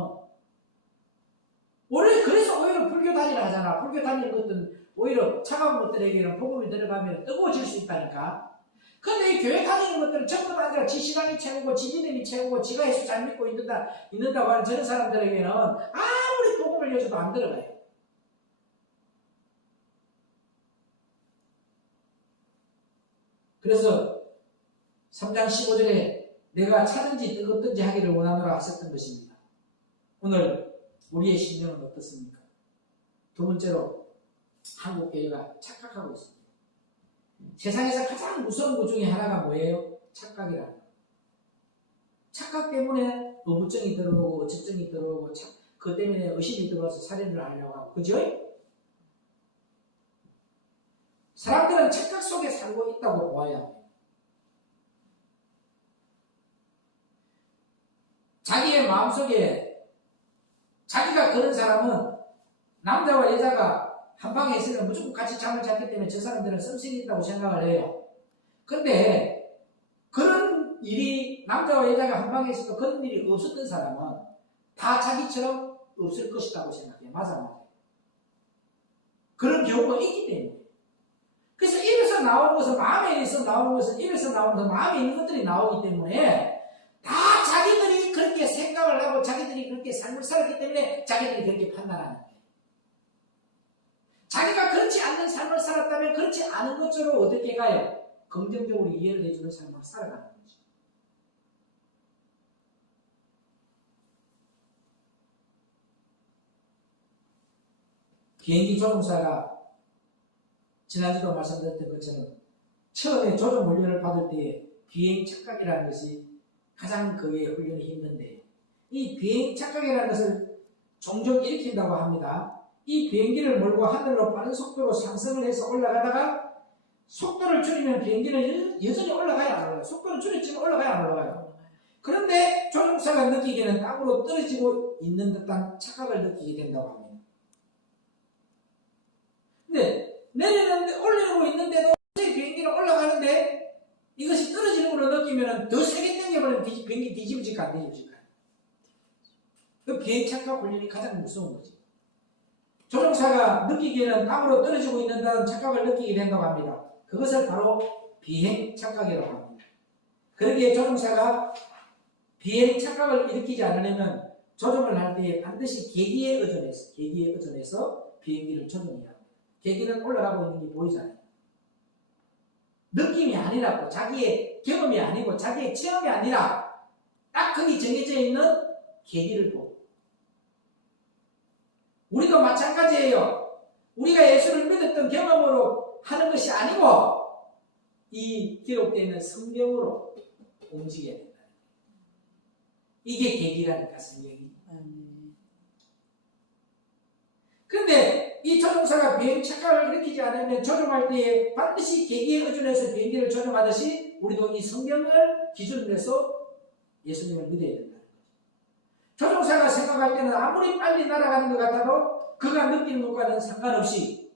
그래서 오히려 불교 다니라 하잖아. 불교 다니는 것들은 오히려 차가운 것들에게는 복음이 들어가면 뜨거워질 수 있다니까. 근데 이 교회 다니는 것들은 전부 다 지 시간이 최고고 지 믿음이 최고고 지가 예수 잘 믿고 있는다고 하는 저런 사람들에게는 아무리 복음을 여줘도 안 들어가요. 그래서 3장 15절에 내가 차든지 뜨겁든지 하기를 원하노라 하셨던 것입니다. 오늘 우리의 심령은 어떻습니까? 두 번째로 한국교회가 착각하고 있습니다. 세상에서 가장 무서운 것 중에 하나가 뭐예요? 착각이라는 거. 착각 때문에 의무증이 들어오고 어cep증이 들어오고 그 때문에 의심이 들어와서 살인을 하려고 하고, 그죠? 사람들은 착각 속에 살고 있다고 보아야 합니다. 자기의 마음속에 자기가 그런 사람은 남자와 여자가 한 방에 있으면 무조건 같이 잠을 잤기 때문에 저 사람들은 썸씽이 있다고 생각을 해요. 그런데 그런 일이 남자와 여자가 한 방에 있어도 그런 일이 없었던 사람은 다 자기처럼 없을 것이라고 생각해요. 맞아. 그런 경우가 있기 때문에. 그래서 입에서 나오는 것은 마음에 있어 나오는 것은 입에서 나오는 것은 마음에 있는 것들이 나오기 때문에 다 자기들이 그렇게 생각을 하고 자기들이 그렇게 삶을 살았기 때문에 자기들이 그렇게 판단하는 거예요. 자기가 그렇지 않는 삶을 살았다면 그렇지 않은 것처럼 어떻게 가요? 긍정적으로 이해를 해주는 삶을 살아가는 거죠. 비행기 조종사가 지난주도 말씀드렸던 것처럼 처음에 조종 훈련을 받을 때 비행 착각이라는 것이 가장 그의 훈련이 힘든데, 이 비행 착각이라는 것을 종종 일으킨다고 합니다. 이 비행기를 몰고 하늘로 빠른 속도로 상승을 해서 올라가다가 속도를 줄이면 비행기는 여전히 올라가야 안 올라가요. 속도를 줄였지만 올라가야 안 올라가요. 그런데 조종사가 느끼기에는 땅으로 떨어지고 있는 듯한 착각을 느끼게 된다고 합니다. 근데 내리는데 올리고 있는데도 비행기는 올라가는데 이것이 떨어지는 걸로 느끼면 더 세게 당겨버리면 비행기 뒤집어질까 안 뒤집어질까? 그 비행 착각 훈련이 가장 무서운 거지. 조종사가 느끼기에는 땅으로 떨어지고 있는다는 착각을 느끼게 된다고 합니다. 그것을 바로 비행 착각이라고 합니다. 그러기에 조종사가 비행 착각을 일으키지 않으려면 조종을 할 때 반드시 계기에 의존해서 비행기를 조종해야 합니다. 계기는 올라가고 있는 게 보이잖아요. 느낌이 아니라고, 자기의 경험이 아니고 자기의 체험이 아니라 딱 거기 정해져 있는 계기를 보고. 우리도 마찬가지예요. 우리가 예수를 믿었던 경험으로 하는 것이 아니고 이 기록되어 있는 성경으로 움직여야 된다. 이게 계기라니까, 성경이. 그런데 이 조종사가 비행 착각을 일으키지 않으면 조종할 때에 반드시 계기에 의존해서 비행기를 조종하듯이 우리도 이 성경을 기준으로 해서 예수님을 믿어야 된다는 거죠. 조종사가 생각할 때는 아무리 빨리 날아가는 것 같아도 그가 느끼는 것과는 상관없이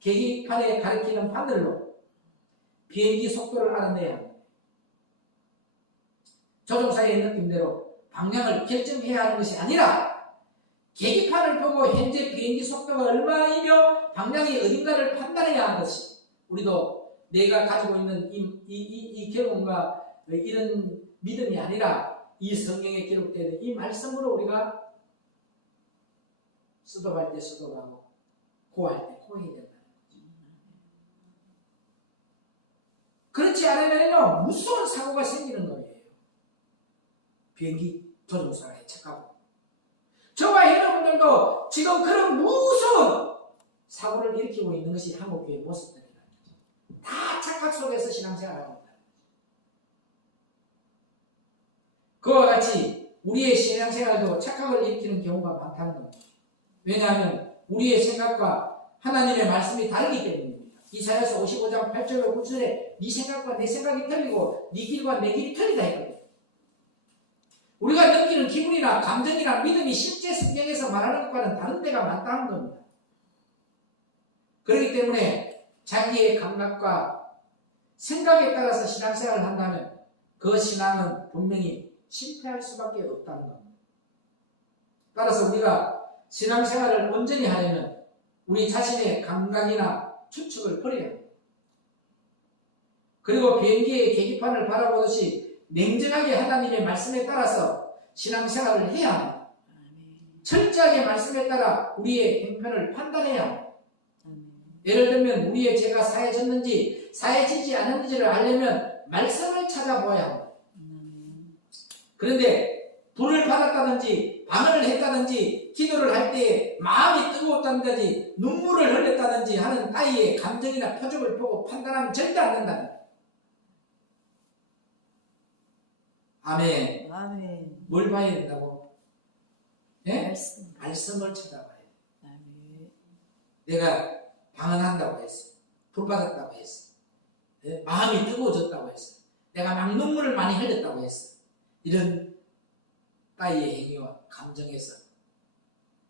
계기판에 가리키는 바늘로 비행기 속도를 알아내야 합니다. 조종사의 느낌대로 방향을 결정해야 하는 것이 아니라 계기판을 보고 현재 비행기 속도가 얼마이며 방향이 어딘가를 판단해야 하듯이 우리도 내가 가지고 있는 이 경험과 이런 믿음이 아니라 이 성경에 기록되는 이 말씀으로 우리가 수도할 때 수도하고 고할 때 고해야 된다는 거죠. 그렇지 않으면요 무서운 사고가 생기는 거예요. 비행기 조종사가 해책하고 저와 여러분들도 지금 그런 무서운 사고를 일으키고 있는 것이 한국교회 모습들이라는 거죠. 다 착각 속에서 신앙생활을 합니다. 그와 같이 우리의 신앙생활도 착각을 일으키는 경우가 많다는 겁니다. 왜냐하면 우리의 생각과 하나님의 말씀이 다르기 때문입니다. 이사야서 55장 8절과 9절에 네 생각과 내 생각이 틀리고 네 길과 내 길이 틀리다 했거든요. 우리가 느끼는 기분이나 감정이나 믿음이 실제 성경에서 말하는 것과는 다른 데가 많다는 겁니다. 그렇기 때문에 자기의 감각과 생각에 따라서 신앙생활을 한다면 그 신앙은 분명히 실패할 수밖에 없다는 겁니다. 따라서 우리가 신앙생활을 온전히 하려면 우리 자신의 감각이나 추측을 버려야 합니다. 그리고 비행기의 계기판을 바라보듯이 냉정하게 하나님의 말씀에 따라서 신앙생활을 해야 합니다. 철저하게 말씀에 따라 우리의 행편을 판단해야 합니다. 예를 들면 우리의 죄가 사해졌는지 사해지지 않았는지를 알려면 말씀을 찾아보아야 합니다. 그런데 불을 받았다든지 방언을 했다든지 기도를 할 때 마음이 뜨거웠다든지 눈물을 흘렸다든지 하는 따위의 감정이나 표적을 보고 판단하면 절대 안 된다는 거예요. 아멘. 아멘. 뭘 봐야 된다고? 예? 말씀. 말씀을 쳐다봐야 돼. 아멘. 내가 방언한다고 했어. 불 받았다고 했어. 예? 마음이 뜨거워졌다고 했어. 내가 막 눈물을 많이 흘렸다고 했어. 이런 따위의 행위와 감정에서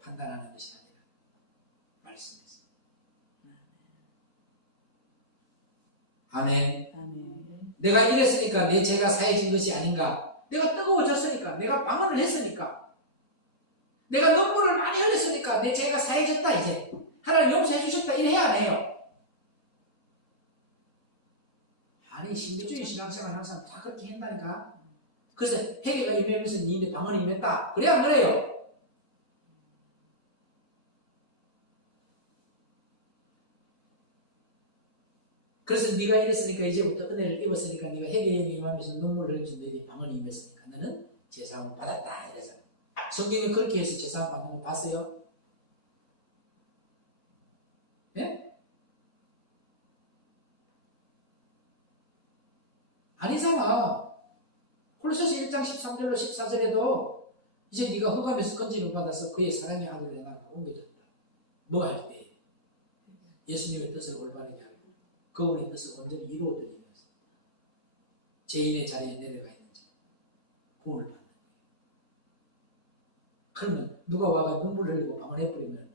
판단하는 것이 아니라 말씀에서. 아멘. 아멘. 내가 이랬으니까 내 죄가 사해진 것이 아닌가. 내가 뜨거워졌으니까, 내가 방언을 했으니까, 내가 눈물을 많이 흘렸으니까 내 죄가 사해졌다 이제. 하나님 용서해 주셨다 이래야 안 해요. 아니 신비주의 신앙생활 하는 사람 다 그렇게 한다니까. 그래서 회개가 임하면서 니네 방언이 임했다. 그래 안 그래요? 그래서 네가 이랬으니까 이제부터 은혜를 입었으니까 네가 회개에 임하면서 눈물을 흘리면서 너에게 방언이 임했으니까 너는 제사함을 받았다 이래서. 성경이 그렇게 해서 제사함 받는 거 봤어요? 예? 아니잖아. 콜로새서 1장 13절로 14절에도 이제 네가 흑암에서 건짐을 받아서 그의 사랑의 아들을 내가 옮겨졌다. 뭐 할 때? 예수님의 뜻을 올바르게 하고 그분의 뜻을 온전히 이루어드리면서 죄인의 자리에 내려가 있는 자 구원을 받는 거예요. 그러면 누가 와가 눈물 흘리고 방언해버리면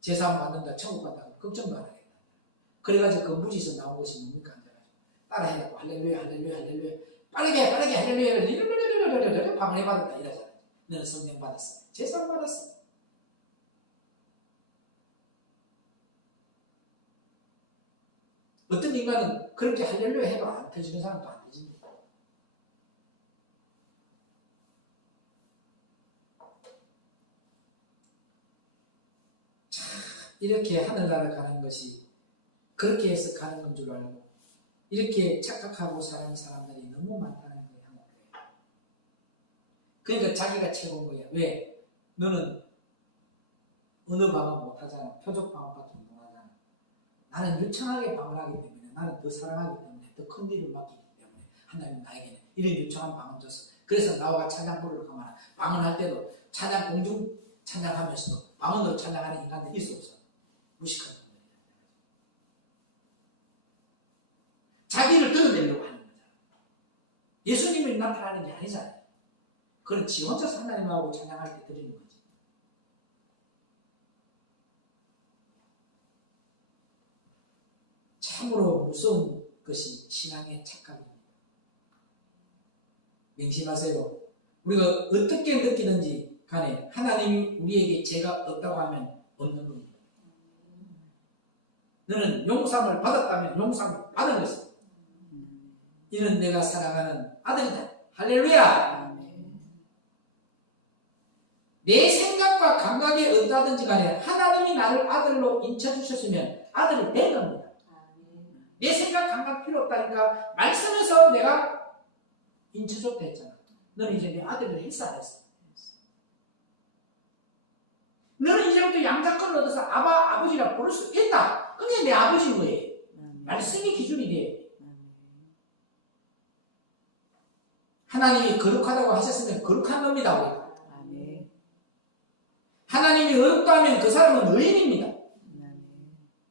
제사함 받는다, 천국 간다 걱정도 안 하겠다. 그래가지고 그 무지에서 나온 것이 뭡니까? 따라해갖고 할렐루야 할렐루야 할렐루야 빠르게 할렐루야를 이르르르르르르 방언해 받았다 이러잖아. 너는 성령 받았어. 제사함 받았어. 어떤 인간은 그렇게 할렐루야 해도 안 터지는 사람도 안 터집니다. 자, 이렇게 하늘나라 가는 것이 그렇게 해서 가는 건 줄 알고 이렇게 착각하고 사는 사람들이 너무 많다는 거예요. 한국교회. 그러니까 자기가 최고인 거야. 왜? 너는 언어 방언 못하잖아. 표적 방언밖에 못하잖아. 나는 유창하게 방언하기 때문에 나는 더 사랑하기 때문에 더 큰 일을 맡기기 때문에 하나님 나에게는 이런 유창한 방언 줬어. 그래서 나와 찬양 부르러 가면 방언할 때도 찬양 공중 찬양하면서도 방언으로 찬양하는 인간들이 있어 없어. 무식한 분들이야. 자기를 드러내려고 하는 거잖아. 예수님이 나타나는 게 아니잖아요. 그건 지 혼자서 하나님하고 찬양할 때 드리는 거지. 참으로 무서운 것이 신앙의 착각입니다. 명심하세요. 우리가 어떻게 느끼는지 간에 하나님이 우리에게 죄가 없다고 하면 없는 겁니다. 너는 용서를 받았다면 용서를 받은 것이다. 이는 내가 사랑하는 아들이다. 할렐루야. 내 생각과 감각이 어떠하든지 간에 하나님이 나를 아들로 인쳐주셨으면 아들이 된 겁니다. 내 생각 감각 필요 없다니까. 말씀에서 내가 인쳐줬다 했잖아. 너는 이제 내 아들을 했어 안 했어? 너는 이제부터 양자권을 얻어서 아버지라 부를 수 있다. 그게 내 아버지인 거예요. 말씀이 기준이 돼. 하나님이 거룩하다고 하셨으면 거룩한 겁니다. 하나님이 어렵다면 그 사람은 의인입니다.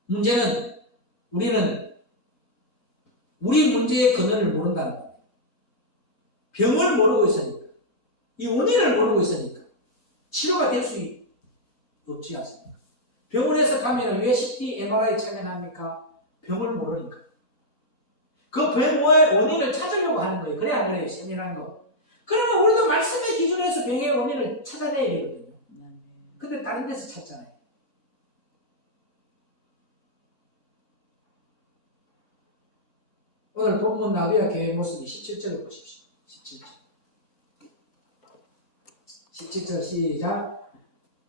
문제는 우리는 우리 문제의 근원을 모른다는 거예요. 병을 모르고 있으니까, 이 원인을 모르고 있으니까 치료가 될 수 없지 않습니까? 병원에서 가면 왜 CT, MRI 촬영합니까? 병을 모르니까. 그 병의 원인을 찾으려고 하는 거예요. 그래 안 그래요? 세밀한 거. 그러면 우리도 말씀의 기준에서 병의 원인을 찾아내야 되거든요. 근데 다른 데서 찾잖아요. 오늘 본문 나도야 교회 모습이 17절을 보십시오. 17절. 17절 시작.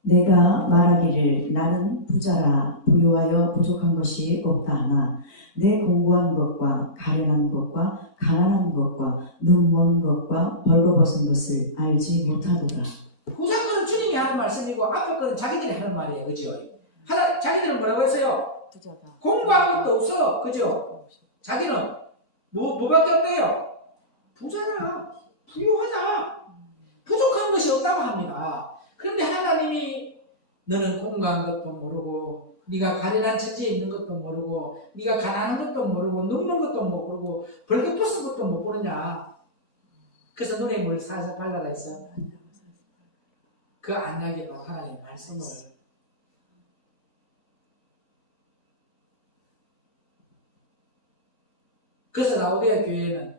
내가 말하기를 나는 부자라 부유하여 부족한 것이 없다 하나 내 공고한 것과 가련한 것과 가난한 것과 눈먼 것과 벌거벗은 것을 알지 못하더라. 후자 거는 주님이 하는 말씀이고 앞에 거는 자기들이 하는 말이에요. 그죠? 자기들은 뭐라고 했어요? 부자다. 공부한 것도 없어. 그죠? 자기는 뭐밖에 없대요? 부자냐? 부유하자. 부족한 것이 없다고 합니다. 그런데 하나님이 너는 공부한 것도 모르고 네가 가련한 처지에 있는 것도 모르고 네가 가난한 것도 모르고 눕는 것도 모르고 벌거벗은 것도 못 보느냐. 그래서 눈에 뭘 살살 발라라 했어. 그 안약이 바로 하나님의 말씀을. 그래서 라오디아 교회는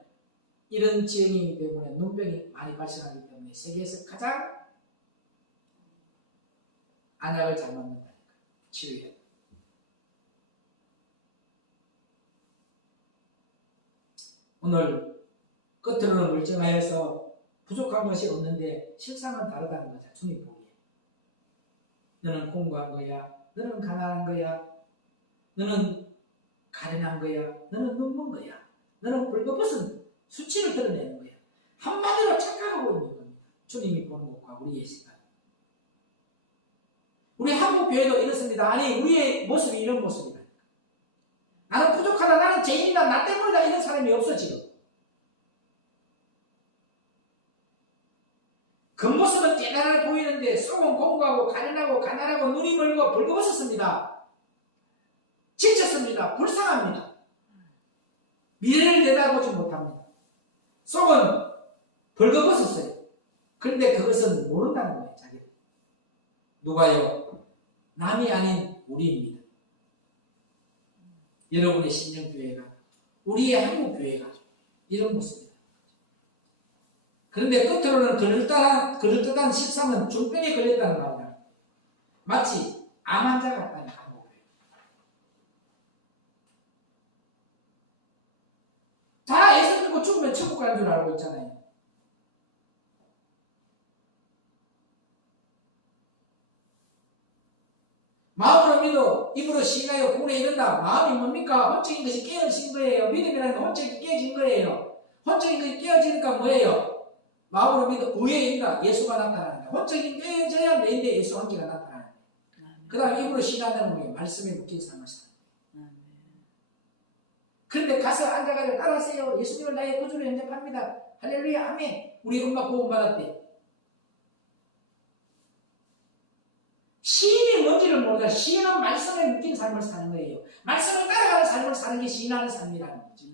이런 지형이기 때문에 눈병이 많이 발생하기 때문에 세계에서 가장 안약을 잘 만든다니까. 치유해. 오늘 끝으로는 물증하여서 부족한 것이 없는데 실상은 다르다는 거죠. 주님 보기에. 너는 공부한 거야. 너는 가난한 거야. 너는 가련한 거야. 너는 눕는 거야. 너는 벌거벗은 수치를 드러내는 거야. 한마디로 착각하고 있는 겁니다. 주님이 보는 것과 우리의 시각. 우리 한국 교회도 이렇습니다. 아니 우리의 모습이 이런 모습이다. 나는 부족하다. 나는 죄인이다. 나 때문이다. 이런 사람이 없어 지금. 겉모습은 대단하게 보이는데 속은 공부하고 가련하고 가난하고 눈이 멀고 벌거벗었습니다. 지쳤습니다. 불쌍합니다. 미래를 내다보지 못합니다. 속은 벌거벗었어요. 그런데 그것은 모른다는 거예요. 자기. 누가요? 남이 아닌 우리입니다. 여러분의 신령교회가, 우리의 한국교회가 이런 모습입니다. 그런데 끝으로는 그럴듯한 십상은 중병에 걸렸다는 말이야. 마치 암 환자 같다는 한국교회. 다 예수 믿고 죽으면 천국 가는 줄 알고 있잖아요. 마음으로 믿어 입으로 시인하여 군에 이른다. 마음이 뭡니까? 혼적인 것이 깨어진 거예요. 믿음이라는 건 혼적이 깨어진 거예요. 혼적인 것이 깨어지니까 뭐예요? 마음으로 믿어 의에 이른다. 예수가 나타나는다. 혼적인 깨어져야 내인데 예수 한계가 나타나는다. 그 다음에 입으로 시인한다는 거예요. 말씀에 묶인 삶을 사는 거예요. 그런데 가서 앉아가지고 따라하세요. 예수님을 나의 구주로 영접합니다. 할렐루야 아멘. 우리 엄마 구원받았대. 시인이 뭔지를 모르다. 시인은 말씀에 묶인 삶을 사는 거예요. 말씀을 따라가는 삶을 사는 게 시인하는 삶이라는 거죠.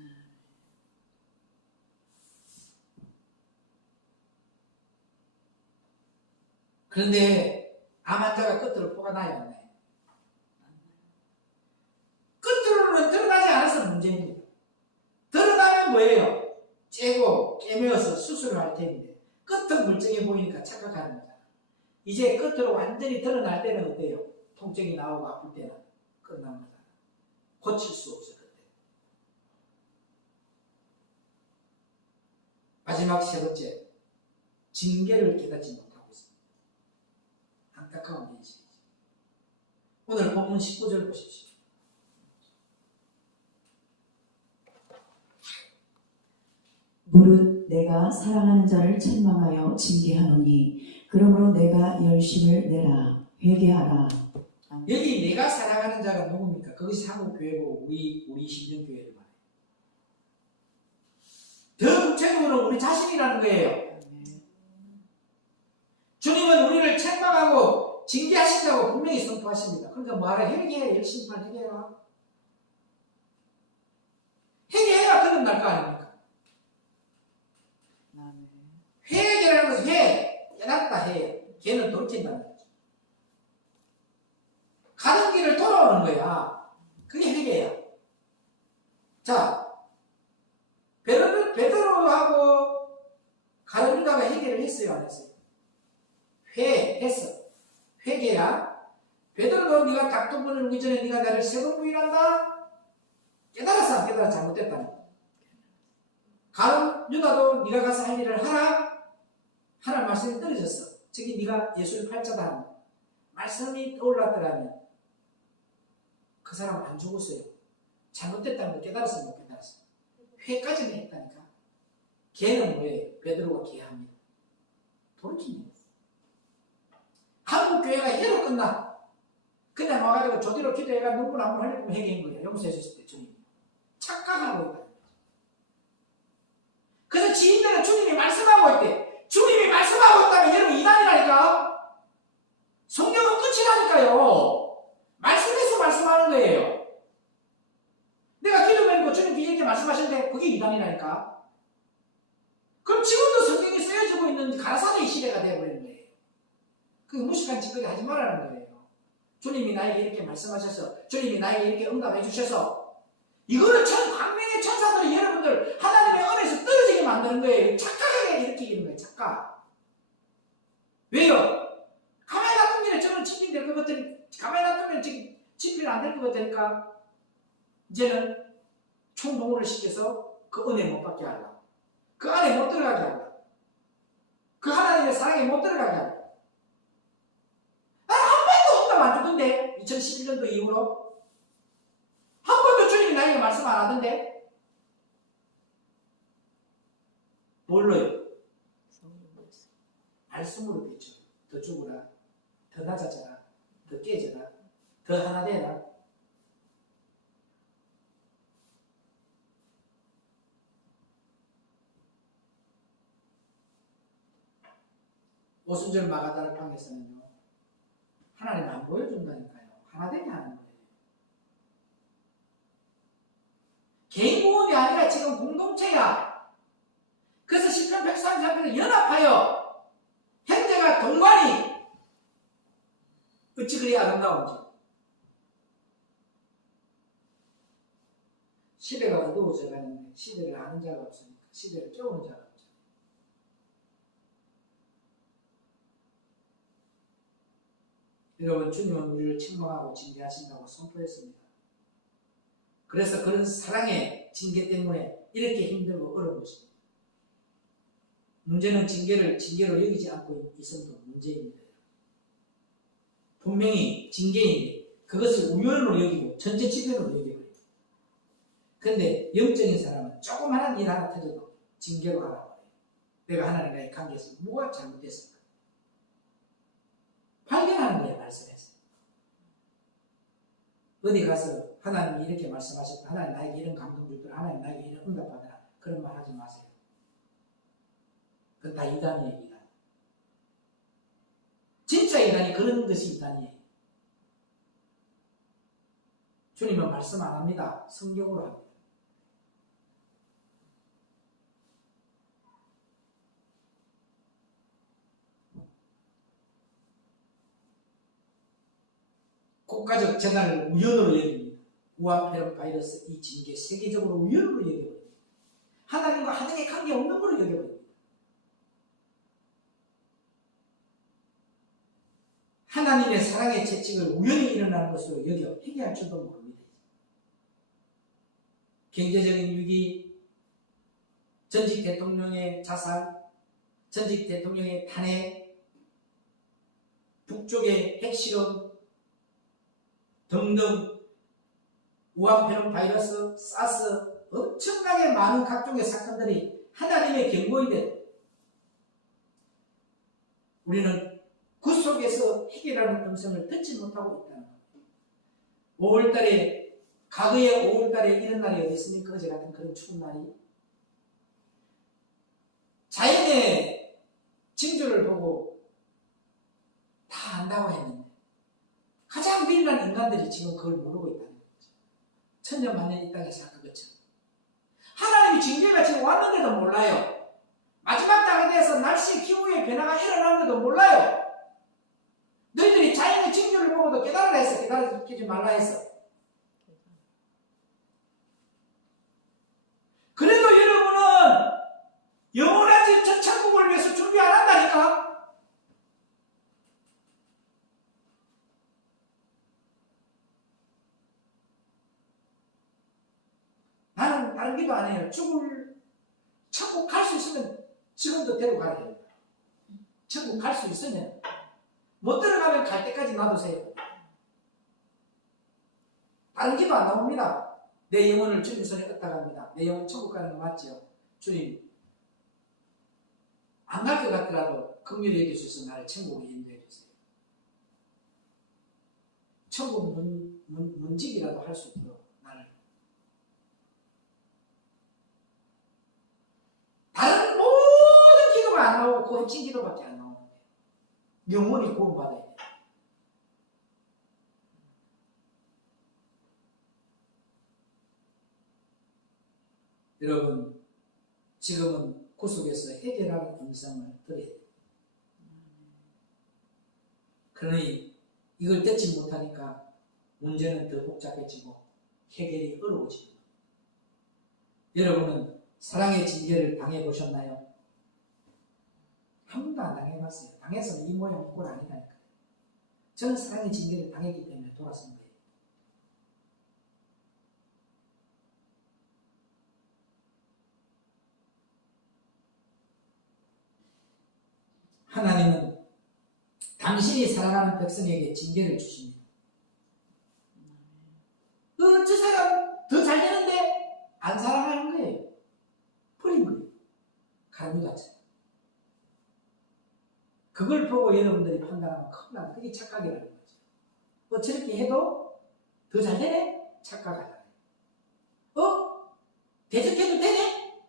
그런데 암 환자가 끝으로 포가 나요. 안 나요? 끝으로는 드러나지 않아서 문제입니다. 드러나면 뭐예요? 째고 깨매어서 수술을 할 텐데 끝은 물증해 보이니까 착각하는 거잖아. 이제 끝으로 완전히 드러날 때는 어때요? 통증이 나오고 아플 때는 끝난 거잖아. 고칠 수 없어 그때. 마지막 세 번째, 징계를 깨닫지 못하고 있습니다. 안타까운 현실이죠. 오늘 본문 19절 보십시오. 무릇 내가 사랑하는 자를 책망하여 징계하노니 그러므로 내가 열심을 내라 회개하라. 여기 내가 사랑하는 자가 누굽니까? 그것이 한국교회고 우리 신정교회를 말해요. 더 구체적으로 우리 자신이라는 거예요. 주님은 우리를 책망하고 징계하신다고 분명히 선포하십니다. 그러니까 뭐하라? 회개해. 열심히만 회개해라. 회개해야 거듭날 거 아닙니까? 회개라는 것은 깨닫다 해. 걔는 돌이킨다는 거죠. 가던 길을 돌아오는 거야. 그게 회개야. 자, 베드로하고 가룟 유다가 회개를 했어요, 안 했어요? 했어. 회개야. 베드로도 네가 닭똥분을 우기 전에 네가 나를 세 번 부인한다? 깨달았어, 안 깨달아? 잘못됐다는 거. 가룟 유다도 네가 가서 할 일을 하라? 하나님 말씀이 떨어졌어. 저기 네가 예수를 팔자다 하는 말씀이 떠올랐더라면 그 사람은 안 죽었어요. 잘못됐다는 걸 깨달았어, 못 깨달았어? 회까지는 했다니까. 걔는 뭐예요? 베드로가 걔합니다. 돌이킵니다. 한국 교회가 해로 끝나. 그냥 와가지고 조디로 기도해가 눈물 한 번 흘리고 회개한 거야. 용서해 주실 때 주님. 착각하고 있다. 그래서 지인들은 주님이 말씀하고 있대. 주님이 말씀하고 있다면 여러분 이단이라니까. 성경은 끝이라니까요. 말씀해서 말씀하는 거예요. 내가 기도하는 거 주님께 이렇게 말씀하시는데 그게 이단이라니까. 그럼 지금도 성경이 쓰여지고 있는 가라사대 시대가 되어버리는 거예요. 그 무식한 짓거리 하지 말라는 거예요. 주님이 나에게 이렇게 말씀하셔서 주님이 나에게 이렇게 응답해 주셔서 이거는 광명의 천사들이 여러분들 하나님의 은혜에서 떨어지게 만드는 거예요. 착각하게 일으키는 거예요. 착각. 왜요? 가만히 놔두면 저는 집필될 것 같으니 가만히 놔두면 지금 집필 안 될 것 같으니까 이제는 총동원을 시켜서 그 은혜 못 받게 하려. 그 안에 못 들어가게 하려. 그 하나님의 사랑에 못 들어가게 하려. 난 한 번도 응답 안 주던데 2011년도 이후로 한 번도 주님이 나에게 말씀 안 하던데 뭘로요? 말씀으로 되죠. 더 죽으라, 더 낮아져라, 더 깨져라, 더 하나 되라. 오순절 마가다라 방에서는요 하나님 안 보여준다니까요. 하나 되게 하는 거예요. 개인 모험이 아니라 지금 공동체야. 그래서 10편 133편을 연합하여 형제가 동반이 어찌 그리 아름다운지. 시대가 어두워져 가는데 시대를 아는 자가 없으니까 시대를 깨우는 자가 없죠. 여러분 주님은 우리를 책망하고 징계하신다고 선포했습니다. 그래서 그런 사랑의 징계 때문에 이렇게 힘들고 어려운 것입니다. 문제는 징계로 여기지 않고 있음도 문제입니다. 분명히 징계인데 그것을 우연으로 여기고 전체 지변으로 여기고. 그런데 영적인 사람은 조그마한 일 하나 터져도 징계로 알아버려요. 내가 하나님과의 관계에서 뭐가 잘못됐을까? 발견하는 거예요. 말씀에서. 어디 가서 하나님이 이렇게 말씀하셨다. 하나님 나에게 이런 감동 주더라. 하나님 나에게 이런 응답하더라. 그런 말 하지 마세요. 그건 다 이단이에요. 이단. 진짜 이단이 그런 것이 이단이에요. 주님은 말씀 안 합니다. 성경으로 합니다. 국가적 재난을 우연으로 여깁니다. 우한폐렴 바이러스 이 징계 세계적으로 우연으로 여겨버립니다. 하나님과 하나님의 관계 없는 걸로 여겨버립니다. 하나님의 사랑의 채찍을 우연히 일어나는 것으로 여겨 회개할 줄도 모릅니다. 경제적인 위기, 전직 대통령의 자살, 전직 대통령의 탄핵, 북쪽의 핵실험 등등 우한폐렴 바이러스, 사스 엄청나게 많은 각종의 사건들이 하나님의 경고인데 우리는 그 속에서 해결하는 음성을 듣지 못하고 있다는 겁니다. 5월달에 과거의 5월달에 이런 날이 어디 있습니까? 어제 같은 그런 추운 날이 자연의 징조를 보고 다 안다고 했는데 가장 미련한 인간들이 지금 그걸 모르고 있다는 거죠. 천년만년 이 땅에 살 것처럼 하나님이 징계가 지금 왔는데도 몰라요. 마지막 땅에 대해서 날씨 기후의 변화가 일어나는데도 몰라요. 너희들이 자연의 징조를 보고도 깨달으라 했어. 깨달지 말라 했어. 그래도 여러분은 영원한 저 천국을 위해서 준비 안 한다니까. 나는 다른 기도 안 해요. 천국 갈 수 있으면 지금도 데려가야 됩니다. 천국 갈 수 있으면. 못 들어가면 갈 때까지 놔두세요. 다른 기도 안 나옵니다. 내 영혼을 주님 손에 얻다 갑니다. 내 영혼 천국 가는 거 맞죠? 주님 안 갈 것 같더라도 긍휼히 여겨주셔서 나를 천국에 인도해 주세요. 천국 문직이라도 할 수 있도록 나를 다른 모든 기도가 안 나오고 그 핵심 기도밖에 안 나오는데 영원히 구원받아야 돼. 여러분 지금은 구속에서 해결하는 음성을 들어야 돼요. 그러니 이걸 떼지 못하니까 문제는 더 복잡해지고 해결이 어려워집니다. 여러분은 사랑의 징계를 당해보셨나요? 한 번도 안 당해봤어요. 당해서는 이 모양 꼴 아니라니까요. 저는 사랑의 징계를 당했기 때문에 돌아선 거예요. 하나님은 당신이 사랑하는 백성에게 징계를 주십니다. 저 사람 더 잘 되는데 안 사랑하는 거예요. 버린 거예요. 가르미같이. 그걸 보고 여러분들이 판단하면 큰일 나요. 그게 착각이라는 거죠. 저렇게 해도 더 잘 되네? 착각하잖아요. 대적해도 되네?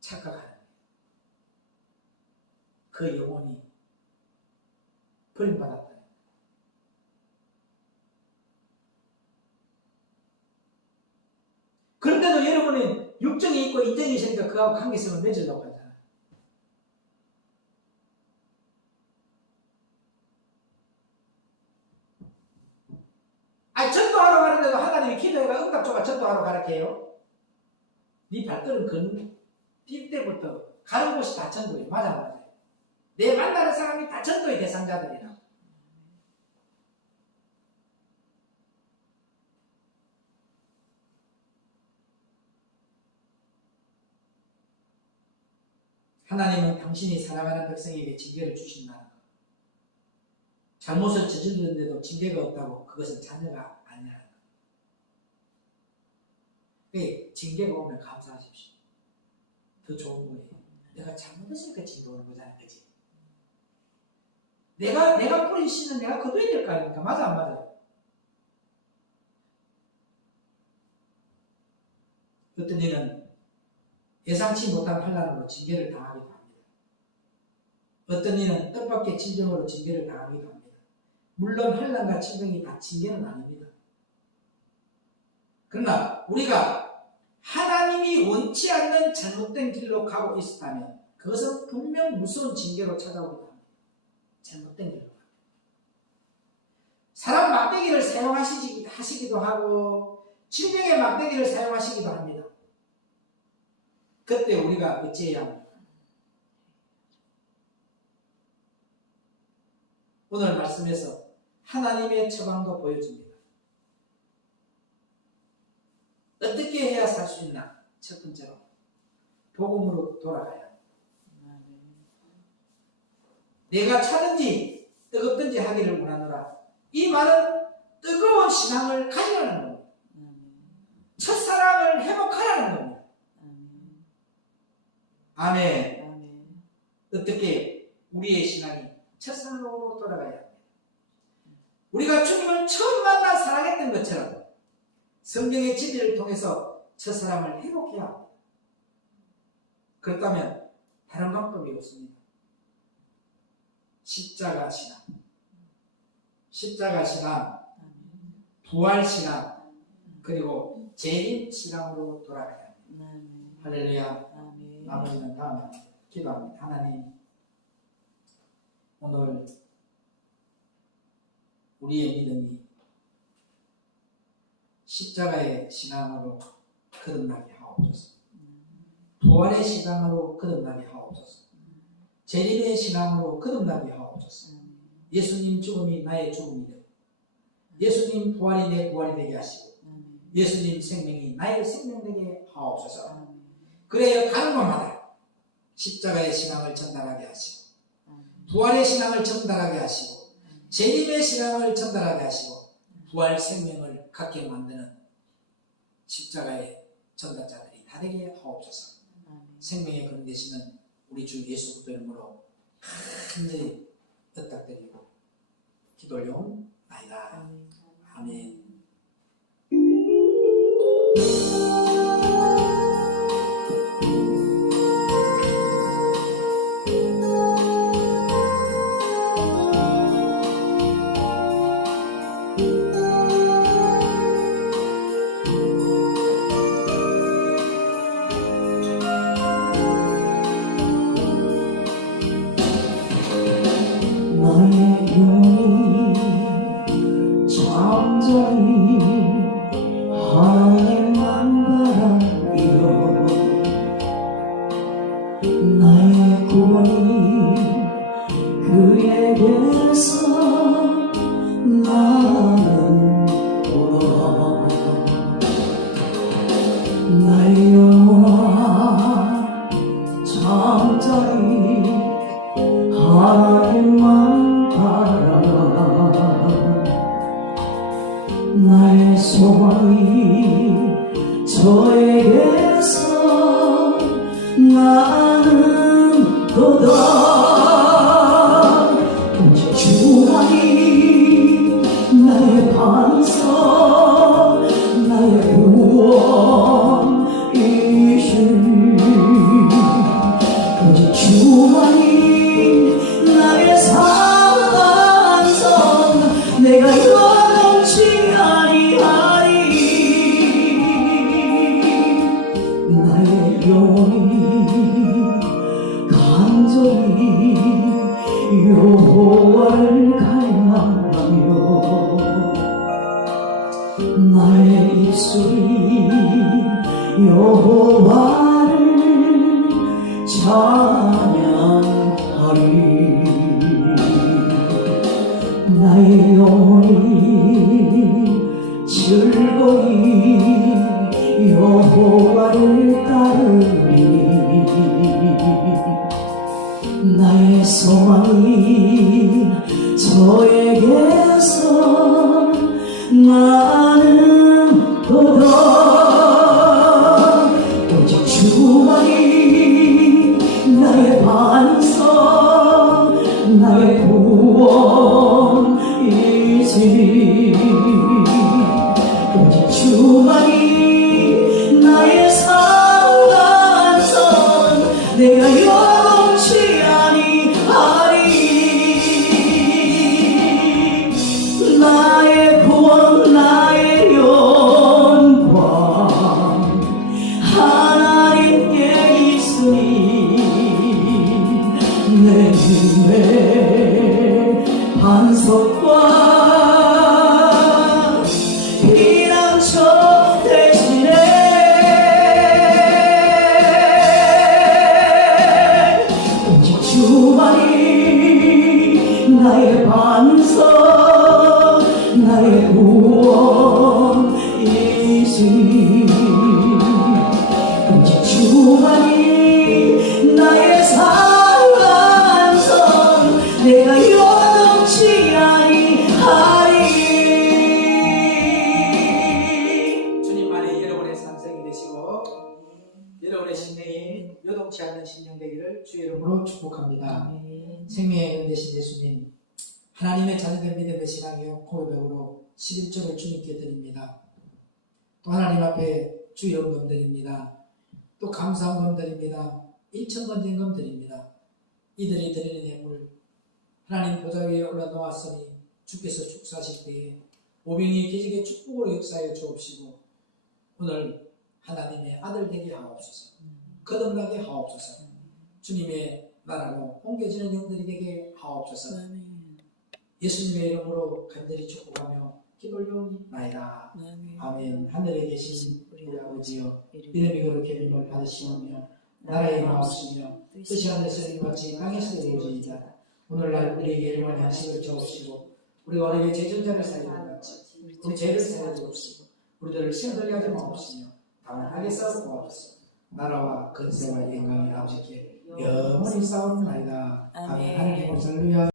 착각하는 거예요. 그 영혼이 버림받았다. 그런데도 여러분은 육정이 있고 인정이 있으니까 그하고 관계성을 맺으려고 하잖아요. 전도하러 가는데도 하나님이 기도해가 응답조가 전도하러 가라게 해요. 네 발걸음 뛸 때부터 가는 곳이 다 전도예요. 맞아요. 내 만나는 사람이 다 전도의 대상자들이라. 하나님은 당신이 사랑하는 백성에게 징계를 주신다는 것. 잘못을 저질렀는데도 징계가 없다고 그것은 자녀가 아니라는 것. 그러니까 징계가 오면 감사하십시오. 더 좋은 거예요. 내가 잘못했으니까 징계 오는 거잖아. 그치? 내가 뿌린 씨는 내가 거둬야 될 거 아닙니까? 맞아 안 맞아요? 어떤 일은 예상치 못한 환난으로 징계를 당하기도 합니다. 어떤 일은 뜻밖의 질병으로 징계를 당하기도 합니다. 물론 환난과 질병이 다 징계는 아닙니다. 그러나 우리가 하나님이 원치 않는 잘못된 길로 가고 있었다면 그것은 분명 무서운 징계로 찾아오기도 합니다. 잘못된 길로 갑니다. 사람 막대기를 사용하시기도 하고 질병의 막대기를 사용하시기도 합니다. 그때 우리가 어찌해야 합니까? 오늘 말씀에서 하나님의 처방도 보여줍니다. 어떻게 해야 살 수 있나? 첫 번째로 복음으로 돌아가야 합니다. 내가 차든지 뜨겁든지 하기를 원하노라. 이 말은 뜨거운 신앙을 가지라는 겁니다. 첫사랑을 회복하라는 겁니다. 아멘. 어떻게 우리의 신앙이 첫사랑으로 돌아가야 합니다. 우리가 주님을 처음 만나 사랑했던 것처럼 성경의 진리를 통해서 첫사랑을 회복해야 합니다. 그렇다면 다른 방법이 없습니다. 십자가 신앙, 부활 신앙, 그리고 재림 신앙으로 돌아가야 합니다. 할렐루야. 나머지는 다음에 기도합니다. 하나님, 오늘 우리의 믿음이 십자가의 신앙으로 거듭나게 하옵소서. 부활의 신앙으로 거듭나게 하옵소서. 재림의 신앙으로 거듭나게 하옵소서. 예수님 죽음이 나의 죽음이 되고 예수님 부활이 내 부활이 되게 하시고 예수님 생명이 나의 생명 되게 하옵소서. 그래야 가는 곳마다 십자가의 신앙을 전달하게 하시고 부활의 신앙을 전달하게 하시고 재림의 신앙을 전달하게 하시고 부활 생명을 갖게 만드는 십자가의 전달자들이 다 되게 하옵소서. 생명의 근 되시는 우리 주 예수 그리스도 이름으로 간절히 부탁드리고 기도 올려온 올려드리옵나이다. 아멘. 나의 영이 잠잠히 하나님만 바라며 나의 구원이 그에게서 나는 오라. 나의 영혼아 잠잠히 하나님만 바라라. 나의 소망이 저에게서 나는 도다. 오직 주만이 나의 반석 나의 구원이시니 오직 주만이 나의 산성 내가 영원치 아니하리. 나의 영혼이 간절히 여호와를 갈망하며 나의 입술이 여호와를 찬양하리. 나의 영혼이 즐거이 여호와를 따르리. 나의 소망이 저에게서 나는 도다. 오직 주만이 나의 반석 나의 구원이시니 오직 주만이 나의 산성 내가 영원치 아니하리. 나의 구원 나의 영광 하나님께 있으니 내 힘의 반석과 피난처 대신에 오직 주만이 나의 반석 나의 구원이시니 오직 주만이 나의 산성 내가 영원치 아니하리. 주님만이 여러분의 산성이 되시고 여러분의 심령이 요동치 않는 심령 되기를 주의 이름으로 축복합니다. 생명의 은 되신 예수님, 하나님의 자녀된 믿음의 신앙의 고백으로 11조를 주님께 드립니다. 또 하나님 앞에 주의 연금 드립니다. 또 감사한 금 드립니다. 1,000번 된 금 드립니다. 이들이 드리는 예물 하나님 보좌 위에 올라놓았으니 주께서 축사하실 때에 오병이 계집의 축복으로 역사하여 주옵시고 오늘 하나님의 아들 되게 하옵소서. 거듭나게 하옵소서. 주님의 나라로 옮겨지는 영들이 되게 하옵소서. 예수님의 이름으로 간절히 축복하며 기도올리옵나이다. 아멘. 하늘에 계신 우리 아버지여, 이름이 거룩히 여김을 받으시오며 나라의 임하옵시며 뜻이 하늘에서 이같이 땅에서 이루어지이다. 오늘날 우리에게 일용할 양식을 주옵시고 우리가 어리게 죄전자를 사하는 것 같이 우리 죄를 사하여 주옵시고 우리들을 시험들게 하지 마옵시며 다만 악에 싸워 구하옵소서. 나라와 근세와 영광이 아버지께 영원히 싸우나이다. 아멘. 하나님 감사합니다.